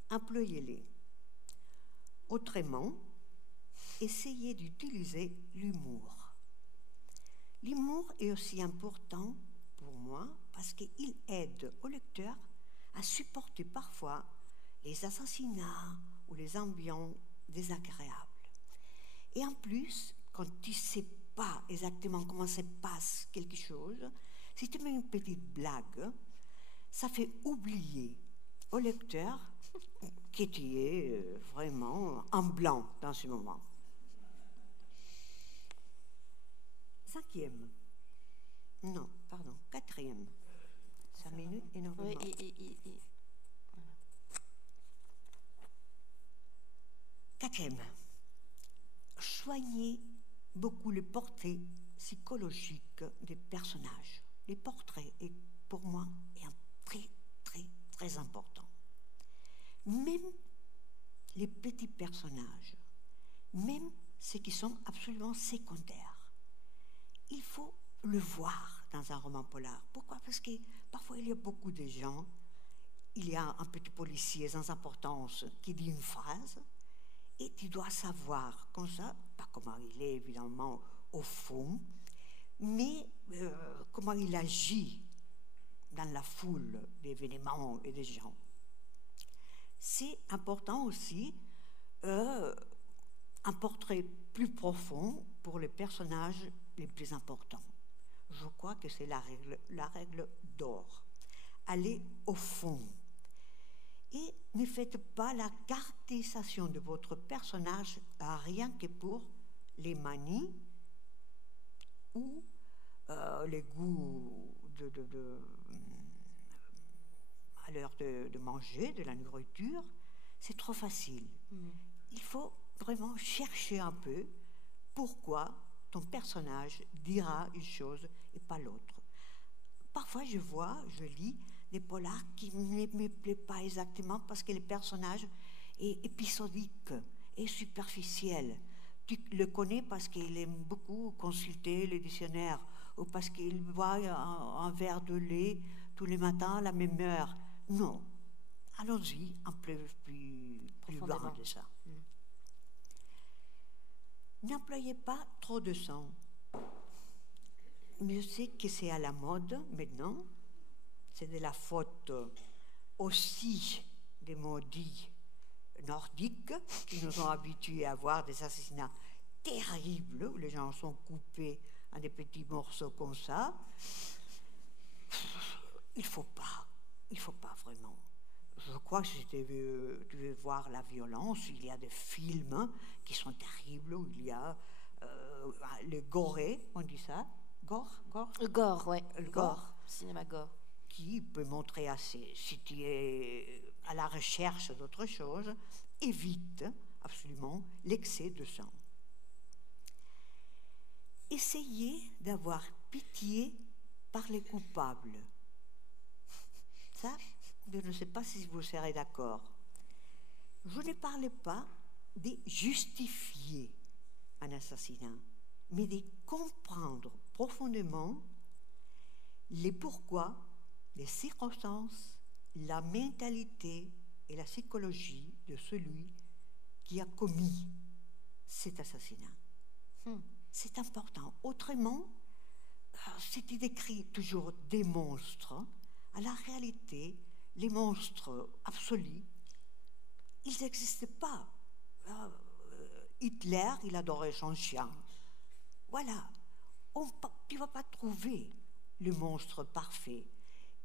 employez-les. Autrement, essayez d'utiliser l'humour. L'humour est aussi important pour moi parce qu'il aide au lecteur à supporter parfois les assassinats ou les ambiances désagréables. Et en plus, quand tu ne sais pas exactement comment se passe quelque chose, si tu mets une petite blague, ça fait oublier au lecteur que tu es vraiment en blanc dans ce moment. 4e. Ça m'énerve énormément. Oui, voilà. 4e. Soignez beaucoup le portrait psychologique des personnages. Les portraits, pour moi, est un très, très, très important. Même les petits personnages, même ceux qui sont absolument secondaires, il faut le voir dans un roman polar. Pourquoi? Parce que parfois il y a beaucoup de gens, il y a un petit policier sans importance qui dit une phrase et tu dois savoir comme ça, pas comment il est évidemment au fond, mais comment il agit dans la foule d'événements et de gens. C'est important aussi un portrait plus profond pour les personnages les plus importants. Je crois que c'est la règle d'or. Allez au fond. Et ne faites pas la caractérisation de votre personnage rien que pour les manies ou les goûts à l'heure de manger, de la nourriture. C'est trop facile. Il faut vraiment chercher un peu pourquoi ton personnage dira une chose et pas l'autre. Parfois, je lis des polars qui ne me plaisent pas exactement parce que le personnage est épisodique et superficiel. Tu le connais parce qu'il aime beaucoup consulter le dictionnaire ou parce qu'il boit un verre de lait tous les matins à la même heure. Non. Allons-y un peu plus loin de ça. N'employez pas trop de sang. Je sais que c'est à la mode maintenant. C'est de la faute aussi des maudits nordiques qui nous ont habitués à voir des assassinats terribles où les gens sont coupés en des petits morceaux comme ça. Il faut pas vraiment. Je crois que si tu veux voir la violence, il y a des films qui sont terribles où il y a le goré, on dit ça, gore, ouais. Le gore, cinéma gore, qui peut montrer assez. Si tu es à la recherche d'autre chose, évite absolument l'excès de sang. Essayez d'avoir pitié par les coupables. Ça, je ne sais pas si vous serez d'accord. Je ne parle pas de justifier un assassinat, mais de comprendre profondément les pourquoi, les circonstances, la mentalité et la psychologie de celui qui a commis cet assassinat. C'est important. Autrement, si tu décris toujours des monstres, à la réalité, les monstres absolus, ils n'existent pas. Hitler, il adorait son chien. Voilà. Tu ne vas pas trouver le monstre parfait.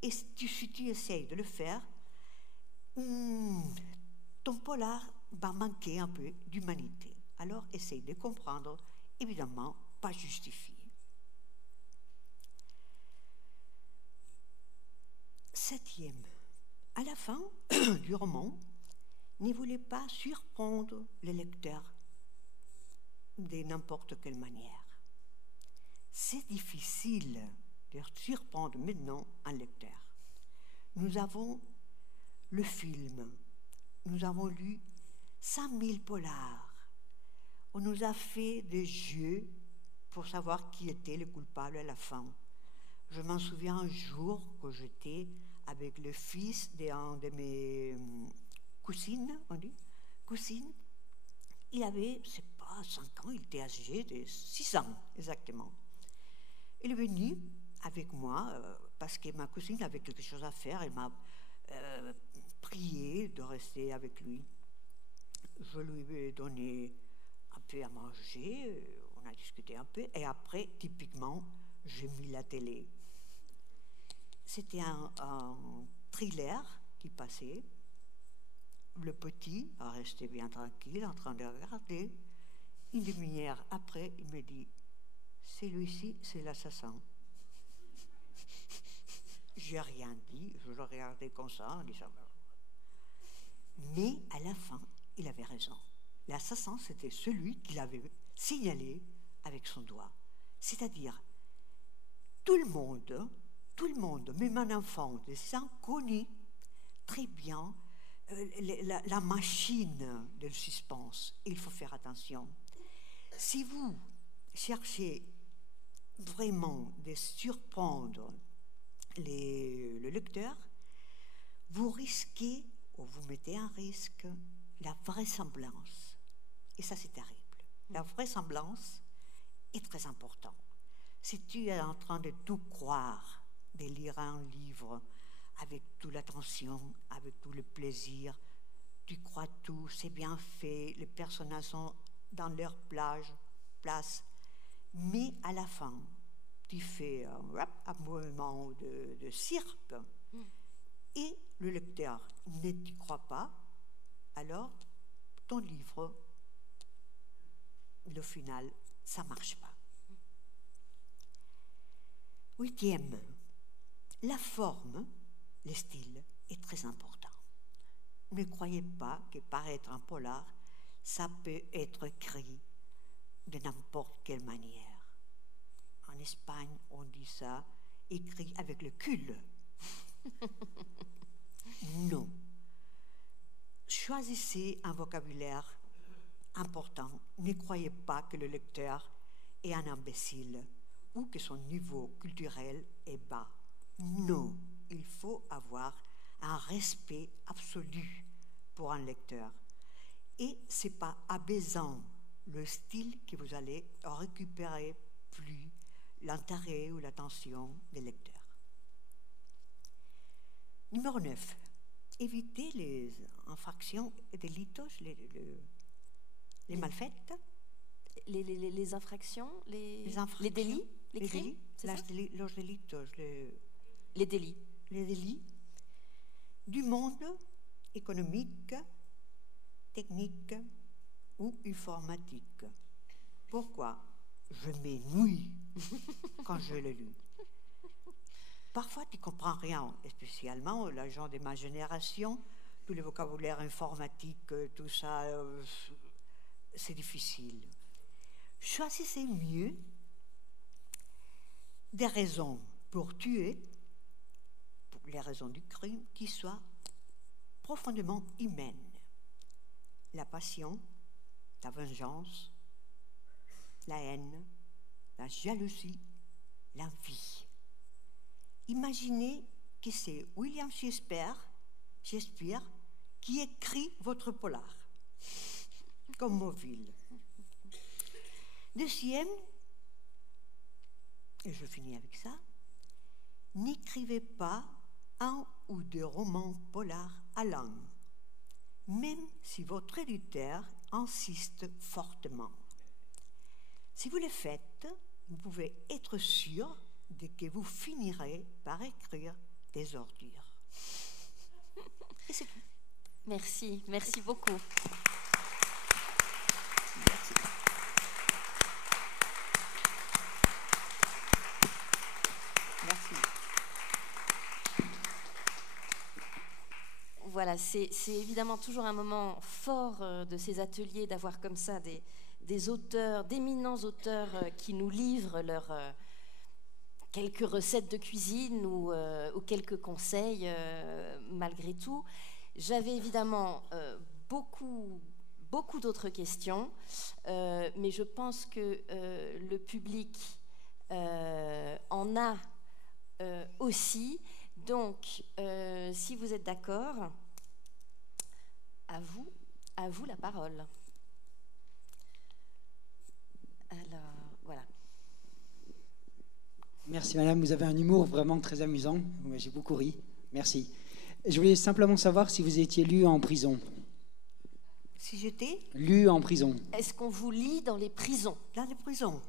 Et si tu essayes de le faire, ton polar va manquer un peu d'humanité. Alors, essaye de comprendre, évidemment, pas justifier. 7e. À la fin du roman, ne voulez pas surprendre le lecteur de n'importe quelle manière. C'est difficile de surprendre maintenant un lecteur. Nous avons le film, nous avons lu 5000 polars, on nous a fait des jeux pour savoir qui était le coupable à la fin. Je m'en souviens un jour que j'étais avec le fils d'un de mes cousines, on dit, cousines. Il avait, je ne sais pas, 5 ans, il était âgé de 6 ans, exactement. Il est venu avec moi, parce que ma cousine avait quelque chose à faire, elle m'a prié de rester avec lui. Je lui ai donné un peu à manger, on a discuté un peu, et après, typiquement, j'ai mis la télé. C'était un thriller qui passait. Le petit a resté bien tranquille en train de regarder. Une demi-heure après, il me dit « Celui-ci, c'est l'assassin. » J'ai rien dit, je le regardais comme ça en disant « Mais à la fin, il avait raison. L'assassin, c'était celui qu'il avait signalé avec son doigt. C'est-à-dire, tout le monde, même un enfant de 6 ans, connaît très bien la machine de suspense. Il faut faire attention. Si vous cherchez vraiment de surprendre le lecteur, vous risquez, ou vous mettez en risque, la vraisemblance. Et ça, c'est terrible. La vraisemblance est très importante. Si tu es en train de tout croire, de lire un livre avec toute l'attention, avec tout le plaisir, tu crois tout, c'est bien fait, les personnages sont dans leur place, mais à la fin, tu fais un mouvement de cirque et le lecteur ne t'y croit pas, alors ton livre, le final, ça ne marche pas. 8e, la forme, le style est très important. Ne croyez pas que paraître un polar, ça peut être écrit de n'importe quelle manière. En Espagne, on dit ça, écrit avec le cul. Non. Choisissez un vocabulaire important. Ne croyez pas que le lecteur est un imbécile ou que son niveau culturel est bas. Non, il faut avoir un respect absolu pour un lecteur. Et ce n'est pas abaissant le style que vous allez récupérer plus l'intérêt ou l'attention des lecteurs. Numéro 9. Évitez les infractions et delitos, les malfaites. Les infractions, les délits, les crimes, c'est ça? Los delitos, les délits. Les délits du monde économique, technique ou informatique. Pourquoi? Je m'ennuie quand je le lis. Parfois, tu ne comprends rien, spécialement les gens de ma génération, tout le vocabulaire informatique, tout ça, c'est difficile. Choisissez mieux des raisons pour tuer, pour les raisons du crime, qui soient profondément humaines. La passion, la vengeance, la haine, la jalousie, l'envie. Imaginez que c'est William Shakespeare qui écrit votre polar, comme Mauville. Deuxième, et je finis avec ça, n'écrivez pas un ou deux romans polars à langue, même si votre éditeur insiste fortement. Si vous le faites, vous pouvez être sûr de que vous finirez par écrire des ordures. Et c'est tout. Merci beaucoup. Merci. Merci. Voilà, c'est évidemment toujours un moment fort de ces ateliers d'avoir comme ça des auteurs, d'éminents auteurs qui nous livrent leurs quelques recettes de cuisine ou quelques conseils malgré tout. J'avais évidemment beaucoup d'autres questions, mais je pense que le public en a aussi. Donc, si vous êtes d'accord, à vous la parole. Alors, voilà. Merci madame, vous avez un humour vraiment très amusant. J'ai beaucoup ri. Merci. Je voulais simplement savoir si vous étiez lu en prison. Si j'étais Lu en prison. Est-ce qu'on vous lit dans les prisons? dans les prisons,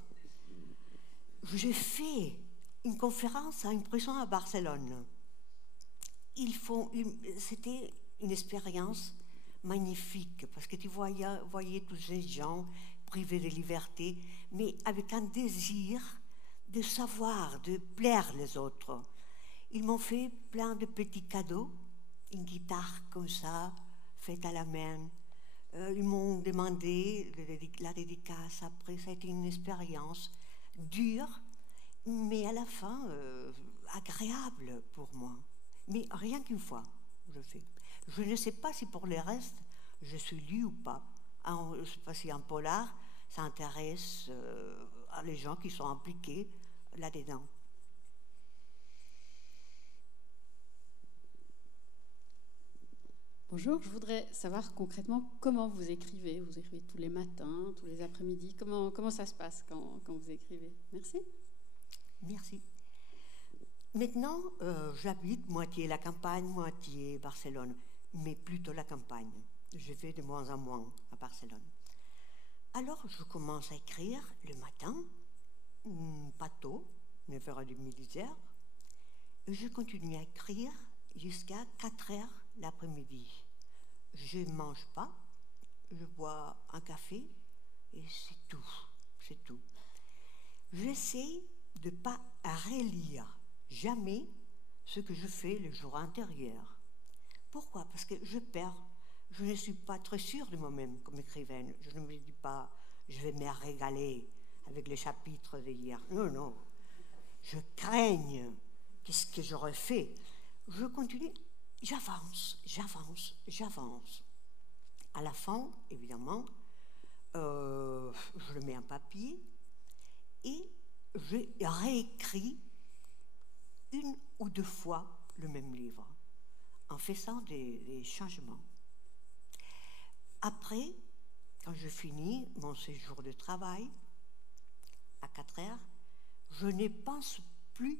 j'ai fait une conférence à une prison à Barcelone. C'était une expérience magnifique parce que tu voyais tous ces gens privés de liberté, mais avec un désir de savoir, de plaire les autres. Ils m'ont fait plein de petits cadeaux, une guitare comme ça, faite à la main. Ils m'ont demandé la dédicace. Après, ça a été une expérience dure, mais à la fin, agréable pour moi. Mais rien qu'une fois, je fais. Je ne sais pas si pour le reste, je suis lue ou pas. Je ne sais pas si un polar, ça intéresse les gens qui sont impliqués là-dedans. Bonjour, je voudrais savoir concrètement comment vous écrivez. Vous écrivez tous les matins, tous les après-midi. Comment ça se passe quand vous écrivez? Merci. Merci. Maintenant, j'habite moitié la campagne, moitié Barcelone, mais plutôt la campagne. Je vais de moins en moins à Barcelone. Alors, je commence à écrire le matin, pas tôt, 9h30, 10h, et je continue à écrire jusqu'à 4h l'après-midi. Je ne mange pas, je bois un café, et c'est tout. J'essaie de ne pas relire jamais ce que je fais le jour antérieur. Pourquoi? Parce que je perds. Je ne suis pas très sûre de moi-même comme écrivaine. Je ne me dis pas, je vais me régaler avec les chapitres d'hier. Non. Je craigne. Qu'est-ce que j'aurais fait? Je continue, j'avance. À la fin, évidemment, je le mets en papier et je réécris une ou deux fois le même livre en faisant des changements. Après, quand je finis mon séjour de travail à 4h, je ne pense plus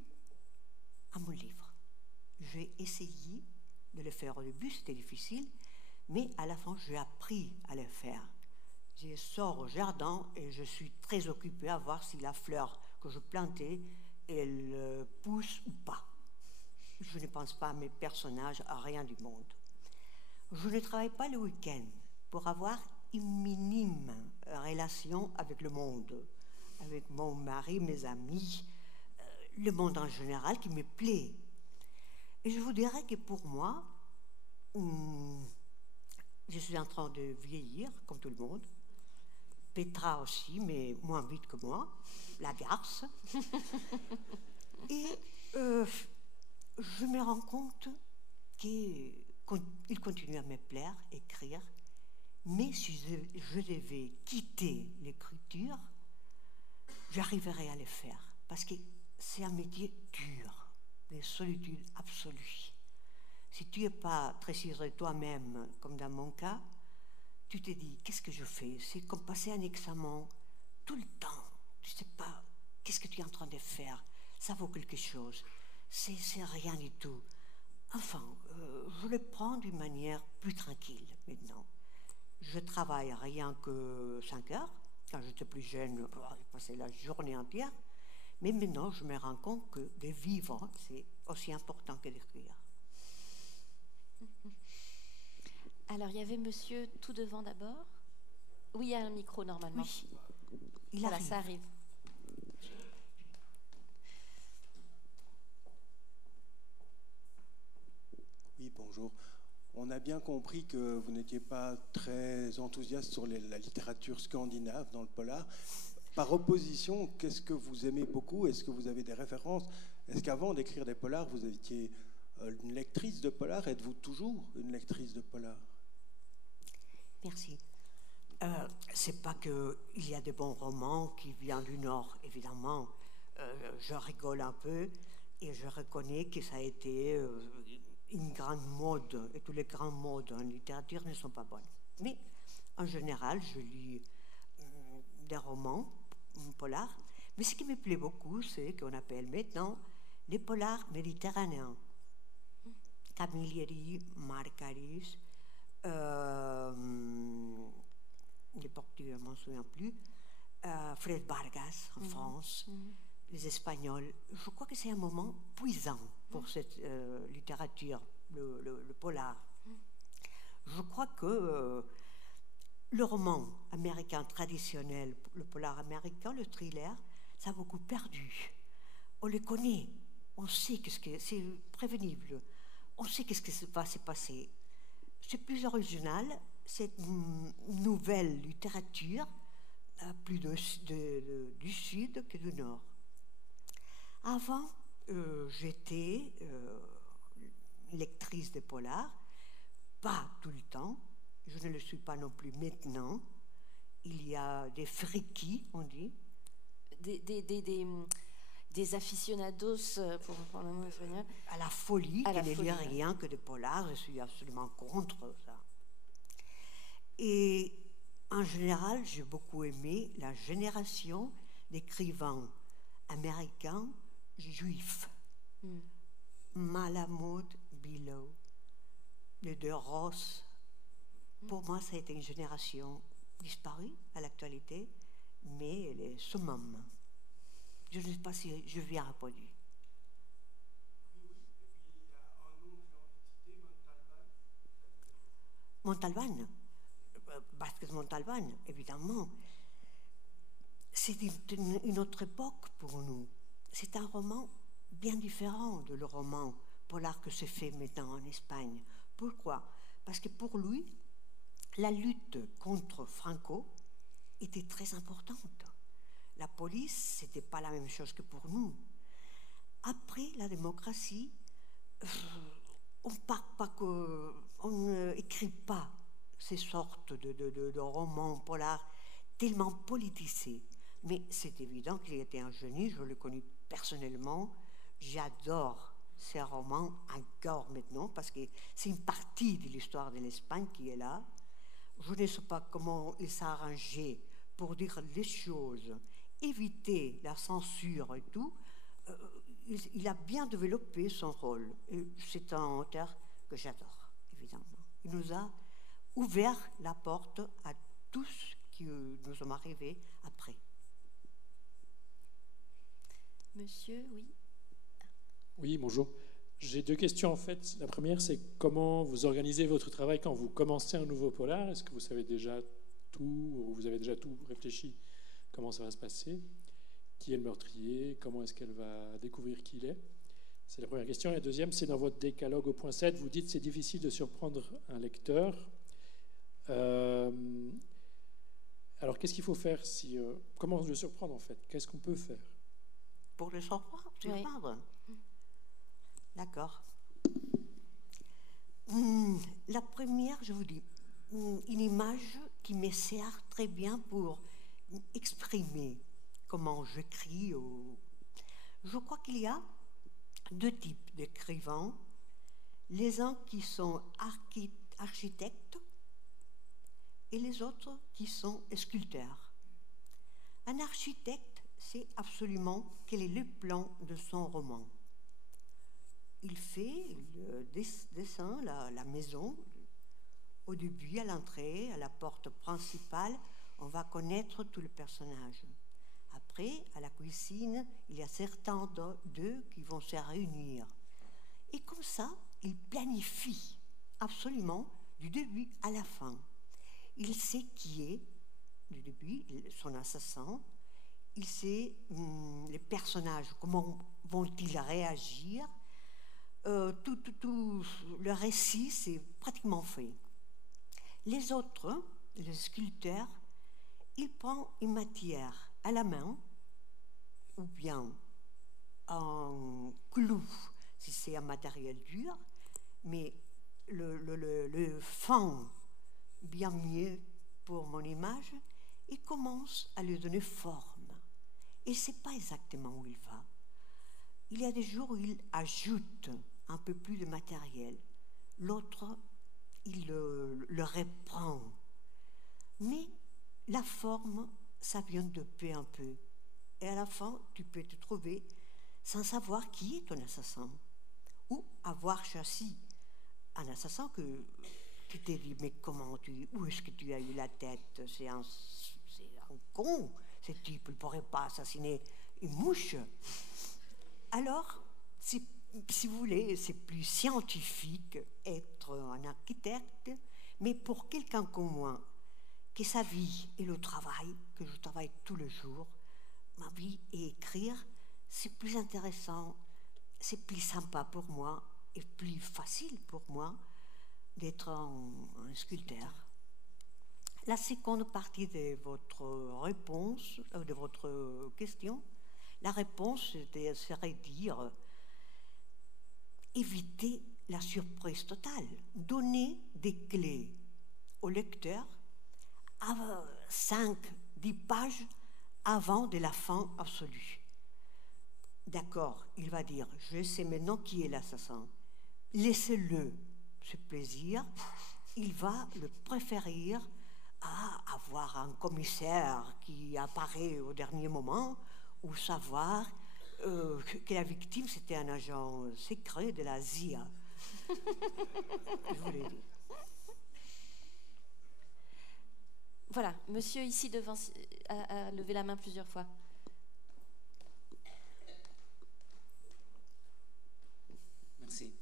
à mon livre. J'ai essayé de le faire au début, c'était difficile, mais à la fin, j'ai appris à le faire. Je sors au jardin et je suis très occupée à voir si la fleur que je plantais, elle pousse ou pas. Je ne pense pas à mes personnages, à rien du monde. Je ne travaille pas le week-end pour avoir une minime relation avec le monde, avec mon mari, mes amis, le monde en général qui me plaît. Et je vous dirais que pour moi, je suis en train de vieillir, comme tout le monde. Petra aussi, mais moins vite que moi, la garce. Et je me rends compte qu'il continue à me plaire, écrire, mais si je devais quitter l'écriture, j'arriverai à le faire, parce que c'est un métier dur, de solitude absolue. Si tu n'es pas très sûr de toi-même, comme dans mon cas, tu te dis, qu'est-ce que je fais? C'est comme passer un examen tout le temps. Tu ne sais pas, qu'est-ce que tu es en train de faire? Ça vaut quelque chose. C'est rien du tout. Enfin, je le prends d'une manière plus tranquille maintenant. Je travaille rien que 5 heures. Quand j'étais plus jeune, je passais la journée entière. Mais maintenant, je me rends compte que de vivre, c'est aussi important que d'écrire. Alors, il y avait monsieur tout devant d'abord. Oui, il y a un micro normalement. Oui, voilà, ça arrive. Oui, bonjour. On a bien compris que vous n'étiez pas très enthousiaste sur la littérature scandinave dans le polar. Par opposition, qu'est-ce que vous aimez beaucoup? Est-ce que vous avez des références? Est-ce qu'avant d'écrire des polars, vous étiez une lectrice de polar? Êtes-vous toujours une lectrice de polar? Merci. C'est pas qu'il y a des bons romans qui viennent du Nord, évidemment. Je rigole un peu. Et je reconnais que ça a été une grande mode, et toutes les grandes modes en littérature ne sont pas bonnes. Mais en général, je lis des romans, polars. Mais ce qui me plaît beaucoup, c'est qu'on appelle maintenant les polars méditerranéens. Camilleri, Marc Harris, les Portugais, je ne m'en souviens plus, Fred Vargas en France, les Espagnols. Je crois que c'est un moment puissant pour cette littérature, le polar. Je crois que le roman américain traditionnel, le polar américain, le thriller, ça a beaucoup perdu. On le connaît, on sait que c'est prévenible, on sait qu'est-ce qui va se passer. C'est plus original, cette nouvelle littérature, plus du sud que du nord. Avant, j'étais lectrice de polar, pas tout le temps, je ne le suis pas non plus maintenant. Il y a des frikis, on dit. Des aficionados, pour reprendre le mot espagnol. À la folie, qu'il n'y ait rien que de polar, je suis absolument contre ça. Et en général, j'ai beaucoup aimé la génération d'écrivains américains juifs. Malamud, Below, les deux Ross. Pour moi, ça a été une génération disparue à l'actualité, mais elle est summum. Je ne sais pas si je viens reproduire. Montalbán, Vázquez Montalbán, évidemment. C'est une autre époque pour nous. C'est un roman bien différent de le roman polar que se fait maintenant en Espagne. Pourquoi? Parce que pour lui, la lutte contre Franco était très importante. La police, ce n'était pas la même chose que pour nous. Après la démocratie, on n'écrit pas ces sortes de romans polars tellement politisés. Mais c'est évident qu'il était un génie, je le connais personnellement. J'adore ces romans encore maintenant parce que c'est une partie de l'histoire de l'Espagne qui est là. Je ne sais pas comment il s'est arrangé pour dire les choses, éviter la censure et tout. Il a bien développé son rôle. Et c'est un auteur que j'adore, évidemment. Il nous a ouvert la porte à tous qui nous sommes arrivés après. Monsieur, oui. Oui, bonjour. J'ai deux questions en fait. La première, c'est comment vous organisez votre travail quand vous commencez un nouveau polar? Est-ce que vous savez déjà tout, ou vous avez déjà tout réfléchi? Comment ça va se passer? Qui est le meurtrier? Comment est-ce qu'elle va découvrir qui il est? C'est la première question. Et la deuxième, c'est dans votre décalogue au point 7, vous dites que c'est difficile de surprendre un lecteur. Alors, qu'est-ce qu'il faut faire comment le surprendre en fait? Qu'est-ce qu'on peut faire? Pour le surprendre? Oui. D'accord. La première, je vous dis, une image qui me sert très bien pour exprimer comment j'écris. Je crois qu'il y a deux types d'écrivains. Les uns qui sont architectes et les autres qui sont sculpteurs. Un architecte sait absolument quel est le plan de son roman. Il fait le dessin, la maison. Au début, à l'entrée, à la porte principale, on va connaître tout le personnage. Après, à la cuisine, il y a certains d'eux qui vont se réunir. Et comme ça, il planifie absolument du début à la fin. Il sait qui est, du début, son assassin. Il sait les personnages, comment vont-ils réagir. Tout le récit, c'est pratiquement fait. Les autres, les sculpteurs, ils prennent une matière à la main ou bien un clou, si c'est un matériel dur, mais le fin bien mieux pour mon image, il commence à lui donner forme. Et je ne sais pas exactement où il va. Il y a des jours où il ajoute un peu plus de matériel. L'autre, il le reprend. Mais la forme, ça vient de peu en peu. Et à la fin, tu peux te trouver sans savoir qui est ton assassin. Ou avoir choisi un assassin que tu t'es dit, mais où est-ce que tu as eu la tête? C'est un con, ce type, il ne pourrait pas assassiner une mouche. Alors, si vous voulez, c'est plus scientifique être un architecte, mais pour quelqu'un comme moi, que sa vie est le travail, que je travaille tous les jours, ma vie est écrire, c'est plus intéressant, c'est plus sympa pour moi et plus facile pour moi d'être un sculpteur. La seconde partie de votre réponse, de votre question, la réponse serait dire éviter la surprise totale, donner des clés au lecteur à 5-10 pages avant de la fin absolue. D'accord, il va dire, je sais maintenant qui est l'assassin. Laissez-le ce plaisir. Il va le préférer à avoir un commissaire qui apparaît au dernier moment ou savoir que la victime, c'était un agent secret de la CIA. Je vous l'ai dit. Voilà, monsieur ici devant a levé la main plusieurs fois. Merci.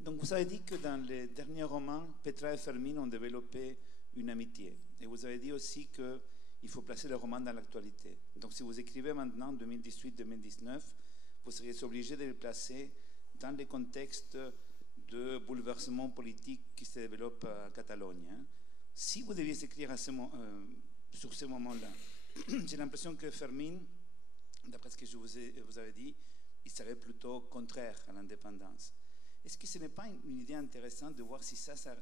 Donc vous avez dit que dans les derniers romans, Petra et Fermín ont développé une amitié. Et vous avez dit aussi qu'il faut placer le roman dans l'actualité. Donc si vous écrivez maintenant, 2018-2019, vous seriez obligé de le placer dans le contexte de bouleversement politique qui se développe à Catalogne. Si vous deviez écrire sur ce moment-là, j'ai l'impression que Fermín, d'après ce que vous avez dit, il serait plutôt contraire à l'indépendance. Est-ce que ce n'est pas une idée intéressante de voir si cette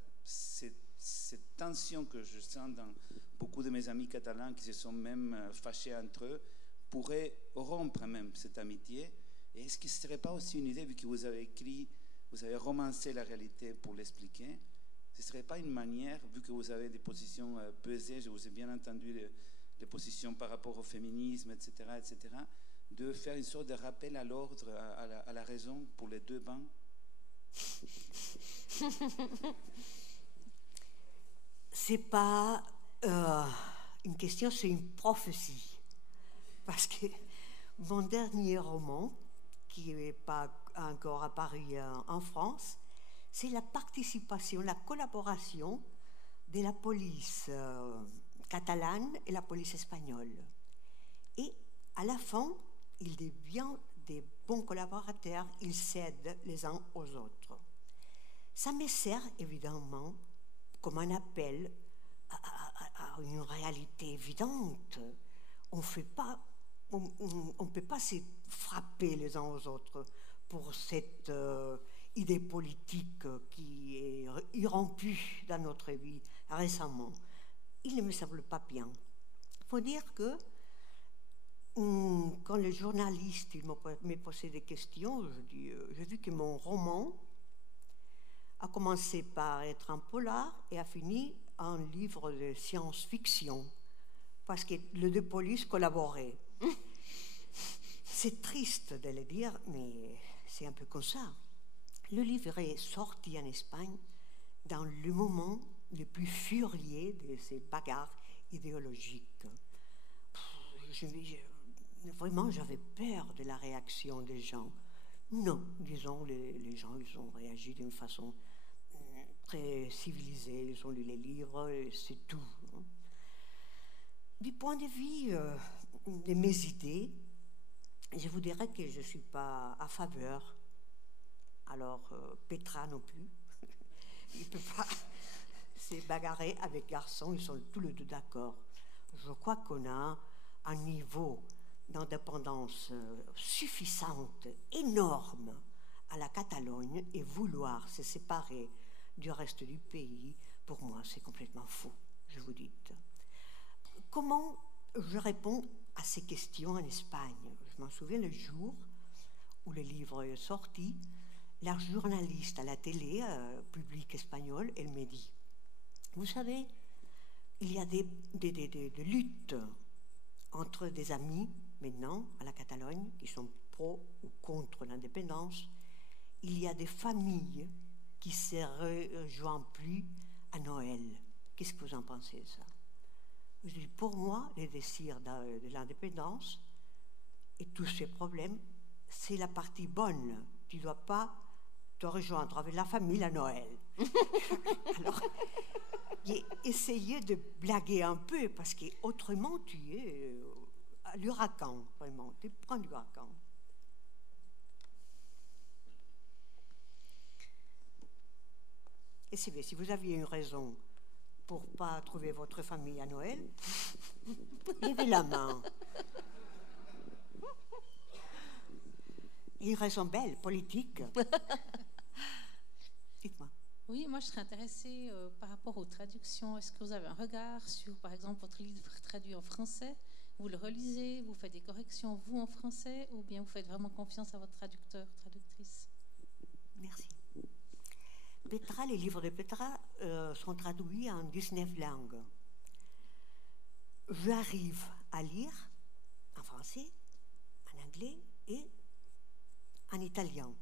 tension que je sens dans beaucoup de mes amis catalans qui se sont même fâchés entre eux pourrait rompre même cette amitié? Et est-ce que ce ne serait pas aussi une idée, vu que vous avez romancé la réalité pour l'expliquer, ce ne serait pas une manière, vu que vous avez des positions pesées, je vous ai bien entendu les positions par rapport au féminisme, etc., de faire une sorte de rappel à l'ordre, à la raison pour les deux bancs? C'est pas une question, c'est une prophétie. Parce que mon dernier roman, qui n'est pas encore apparu en France, c'est la participation, la collaboration de la police catalane et la police espagnole. Et à la fin, ils deviennent des bons collaborateurs, ils s'aident les uns aux autres. Ça me sert évidemment comme un appel à une réalité évidente. On ne peut pas se frapper les uns aux autres pour cette idée politique qui est irrompue dans notre vie récemment. Il ne me semble pas bien. Il faut dire que quand les journalistes me posaient des questions, j'ai vu que mon roman a commencé par être un polar et a fini un livre de science-fiction, parce que les deux polices collaboraient. C'est triste de le dire, mais c'est un peu comme ça. Le livre est sorti en Espagne dans le moment le plus furieux de ces bagarres idéologiques. Vraiment, j'avais peur de la réaction des gens. Non, disons, les gens, ils ont réagi d'une façon très civilisée, ils ont lu les livres, et c'est tout. Du point de vue de mes idées, je vous dirais que je ne suis pas à faveur. Alors, Petra non plus. Il ne peut pas se bagarrer avec garçons, ils sont tous les deux d'accord. Je crois qu'on a un niveau d'indépendance suffisante, énorme à la Catalogne, et vouloir se séparer du reste du pays, pour moi, c'est complètement faux, je vous dis. Comment je réponds à ces questions en Espagne? Je m'en souviens le jour où le livre est sorti, la journaliste à la télé, public espagnol, elle m'a dit, vous savez, il y a des luttes entre des amis, maintenant, à la Catalogne, qui sont pro ou contre l'indépendance. Il y a des familles qui se rejoignent plus à Noël. Qu'est-ce que vous en pensez, ça? Je dis, pour moi, le désir de l'indépendance et tous ces problèmes, c'est la partie bonne. Tu ne dois pas te rejoindre avec la famille à Noël. Alors, j'ai essayé de blaguer un peu, parce qu'autrement, tu es à l'ouragan, vraiment. Tu prends l'ouragan. Et c'est bien, si vous aviez une raison pour ne pas trouver votre famille à Noël, levez la main. Une raison belle, politique. Dites-moi. Oui, moi je serais intéressée par rapport aux traductions. Est-ce que vous avez un regard sur, par exemple, votre livre traduit en français? Vous le relisez, vous faites des corrections, vous, en français, ou bien vous faites vraiment confiance à votre traducteur, traductrice? Merci. Petra, les livres de Petra sont traduits en 19 langues. J'arrive à lire en français, en anglais et en italien.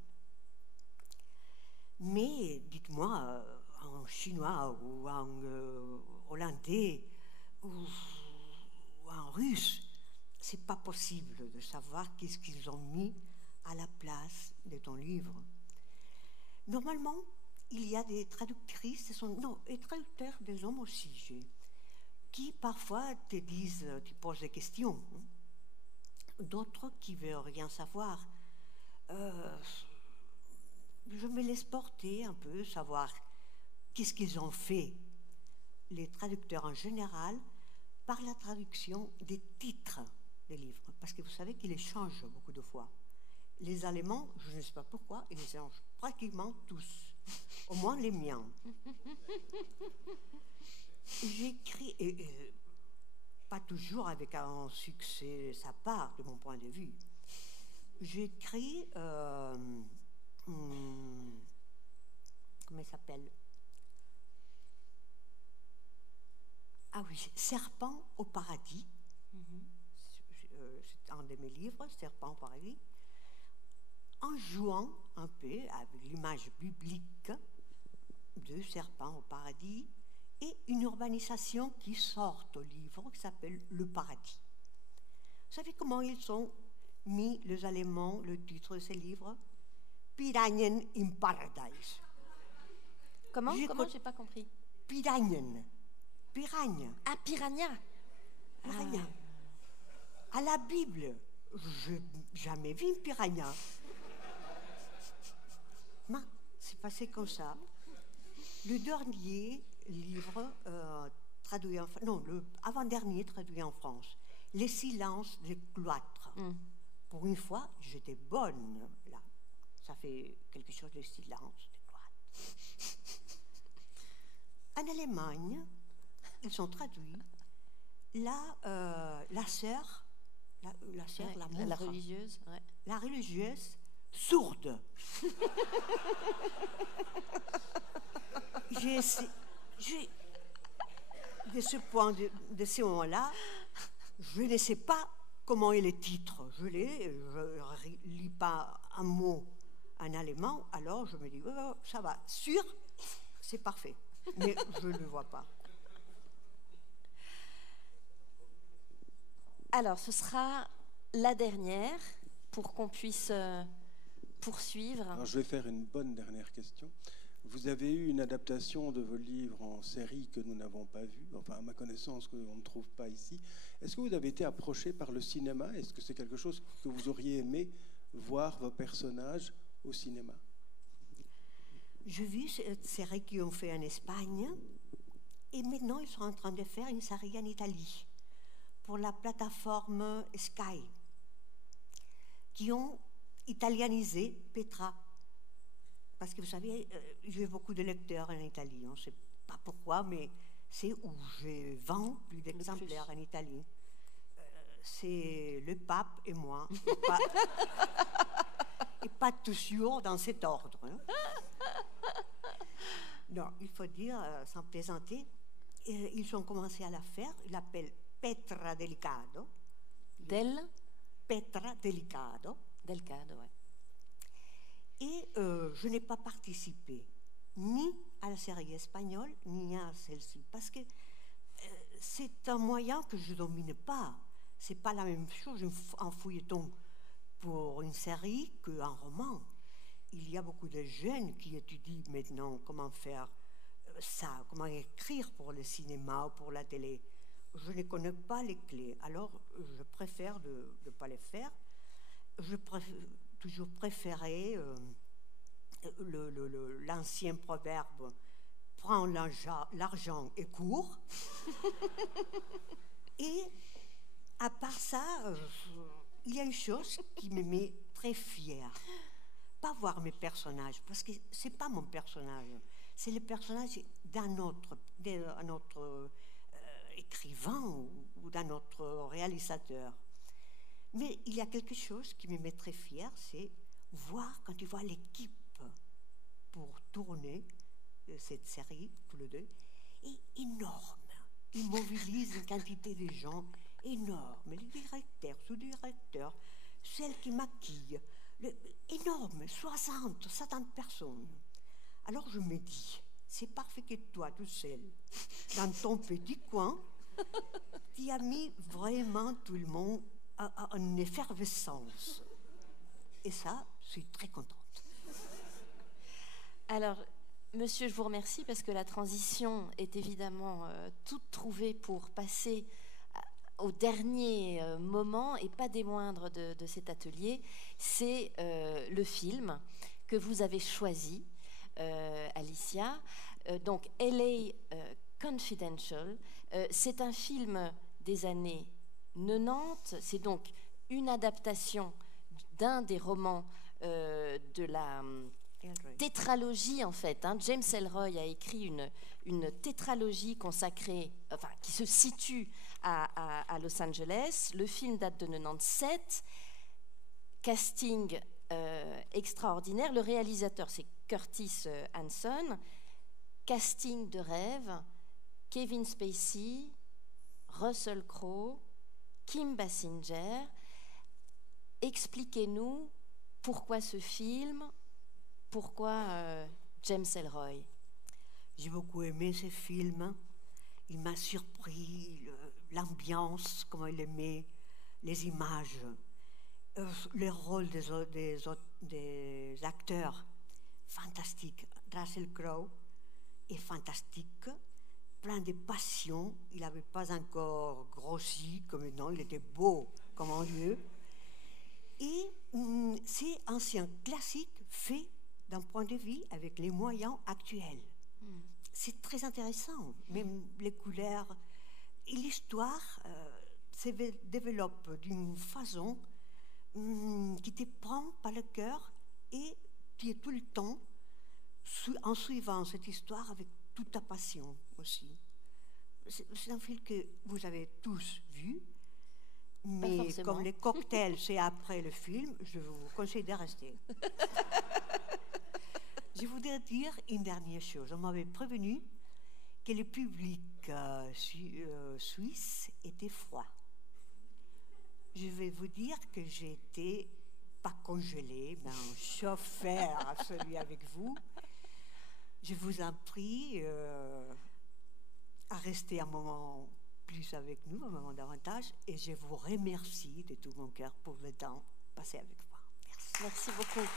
Mais dites-moi, en chinois ou en hollandais ou en russe, c'est pas possible de savoir qu'est-ce qu'ils ont mis à la place de ton livre. Normalement, il y a des traductrices, et traducteurs, des hommes aussi, qui parfois te disent, tu poses des questions. D'autres qui ne veulent rien savoir. Je me laisse porter un peu, savoir qu'est-ce qu'ils ont fait, les traducteurs en général, par la traduction des titres des livres. Parce que vous savez qu'ils les changent beaucoup de fois. Les Allemands, je ne sais pas pourquoi, ils les changent pratiquement tous. Au moins les miens. J'écris, pas toujours avec un succès sa part, de mon point de vue. J'écris, comment il s'appelle? Ah oui, Serpent au paradis. C'est un de mes livres, Serpent au paradis. En jouant un peu avec l'image biblique de Serpent au paradis et une urbanisation qui sort au livre qui s'appelle Le Paradis. Vous savez comment ils ont mis, les Allemands, le titre de ce livre? Piranien im Paradise. Comment? J'ai pas compris. Piranien. Piranha. Ah, piranha. Piranha. À la Bible, je n'ai jamais vu une piranha. Mais c'est passé comme ça. Le dernier livre traduit en France, non, le avant-dernier traduit en France, Les silences des cloîtres. Pour une fois, j'étais bonne là. Ça fait quelque chose de silence des cloîtres. En Allemagne, ils ont traduit la sœur, la religieuse, ouais. La religieuse sourde. De ce moment-là, je ne sais pas comment est le titre. Je ne lis pas un mot en allemand, alors je me dis, oh, ça va, sûr, c'est parfait. Mais je ne le vois pas. Alors, ce sera la dernière pour qu'on puisse poursuivre. Alors, je vais faire une bonne dernière question. Vous avez eu une adaptation de vos livres en série que nous n'avons pas vue, enfin à ma connaissance qu'on ne trouve pas ici. Est-ce que vous avez été approché par le cinéma? Est-ce que c'est quelque chose que vous auriez aimé voir vos personnages au cinéma? J'ai vu cette série qu'ils ont fait en Espagne et maintenant ils sont en train de faire une série en Italie pour la plateforme Sky qui ont italianisé Petra. Parce que vous savez, j'ai beaucoup de lecteurs en Italie. On ne sait pas pourquoi, mais c'est où je vends plus d'exemplaires en Italie. C'est le pape et moi. et pas toujours dans cet ordre. Hein. Non, il faut dire, sans plaisanter, ils ont commencé à la faire. Ils l'appellent Petra Delicado. Petra Delicado. Delicado, ouais. Et je n'ai pas participé ni à la série espagnole, ni à celle-ci, parce que c'est un moyen que je ne domine pas. Ce n'est pas la même chose un feuilleton pour une série qu'un roman. Il y a beaucoup de jeunes qui étudient maintenant comment faire ça, comment écrire pour le cinéma ou pour la télé. Je ne connais pas les clés, alors je préfère de ne pas les faire. Je toujours préféré l'ancien proverbe « prends l'argent et cours ». Et à part ça, il y a une chose qui me met très fière. Pas voir mes personnages, parce que ce n'est pas mon personnage, c'est le personnage d'un autre écrivain ou d'un autre réalisateur. Mais il y a quelque chose qui me met très fière, c'est voir quand tu vois l'équipe pour tourner cette série, tous les deux, est énorme. Ils mobilisent une quantité de gens énorme. Les directeurs, sous-directeurs, celles qui maquillent, énorme, 60, 70 personnes. Alors je me dis, c'est parfait que toi, tout seul, dans ton petit coin, tu as mis vraiment tout le monde en effervescence. Et ça, je suis très contente. Alors, monsieur, je vous remercie parce que la transition est évidemment toute trouvée pour passer au dernier moment, et pas des moindres de cet atelier. C'est le film que vous avez choisi, Alicia. Donc, LA Confidential. C'est un film des années 90. C'est donc une adaptation d'un des romans de la tétralogie, en fait. James Ellroy a écrit une tétralogie consacrée, enfin, qui se situe à Los Angeles. Le film date de 97. Casting extraordinaire. Le réalisateur, c'est Curtis Hanson. Casting de rêve. Kevin Spacey, Russell Crowe, Kim Basinger. Expliquez-nous pourquoi ce film, pourquoi James Ellroy. J'ai beaucoup aimé ce film. Il m'a surpris, l'ambiance, comment il aimait, les images, le rôle des acteurs, fantastique. Russell Crowe est fantastique, plein de passion. Il n'avait pas encore grossi comme maintenant, il était beau comme un dieu. Et c'est un classique fait d'un point de vue avec les moyens actuels. C'est très intéressant, même les couleurs. Et l'histoire se développe d'une façon qui te prend par le cœur, et tu es tout le temps en suivant cette histoire avec toute ta passion aussi. C'est un film que vous avez tous vu, mais comme les cocktails, c'est après le film, je vous conseille de rester. Je voudrais dire une dernière chose. On m'avait prévenu que le public suisse était froid. Je vais vous dire que j'ai été, pas congelée, mais un chauffeur à celui avec vous. Je vous en prie à rester un moment plus avec nous, un moment davantage, et je vous remercie de tout mon cœur pour le temps passé avec moi. Merci. Merci beaucoup.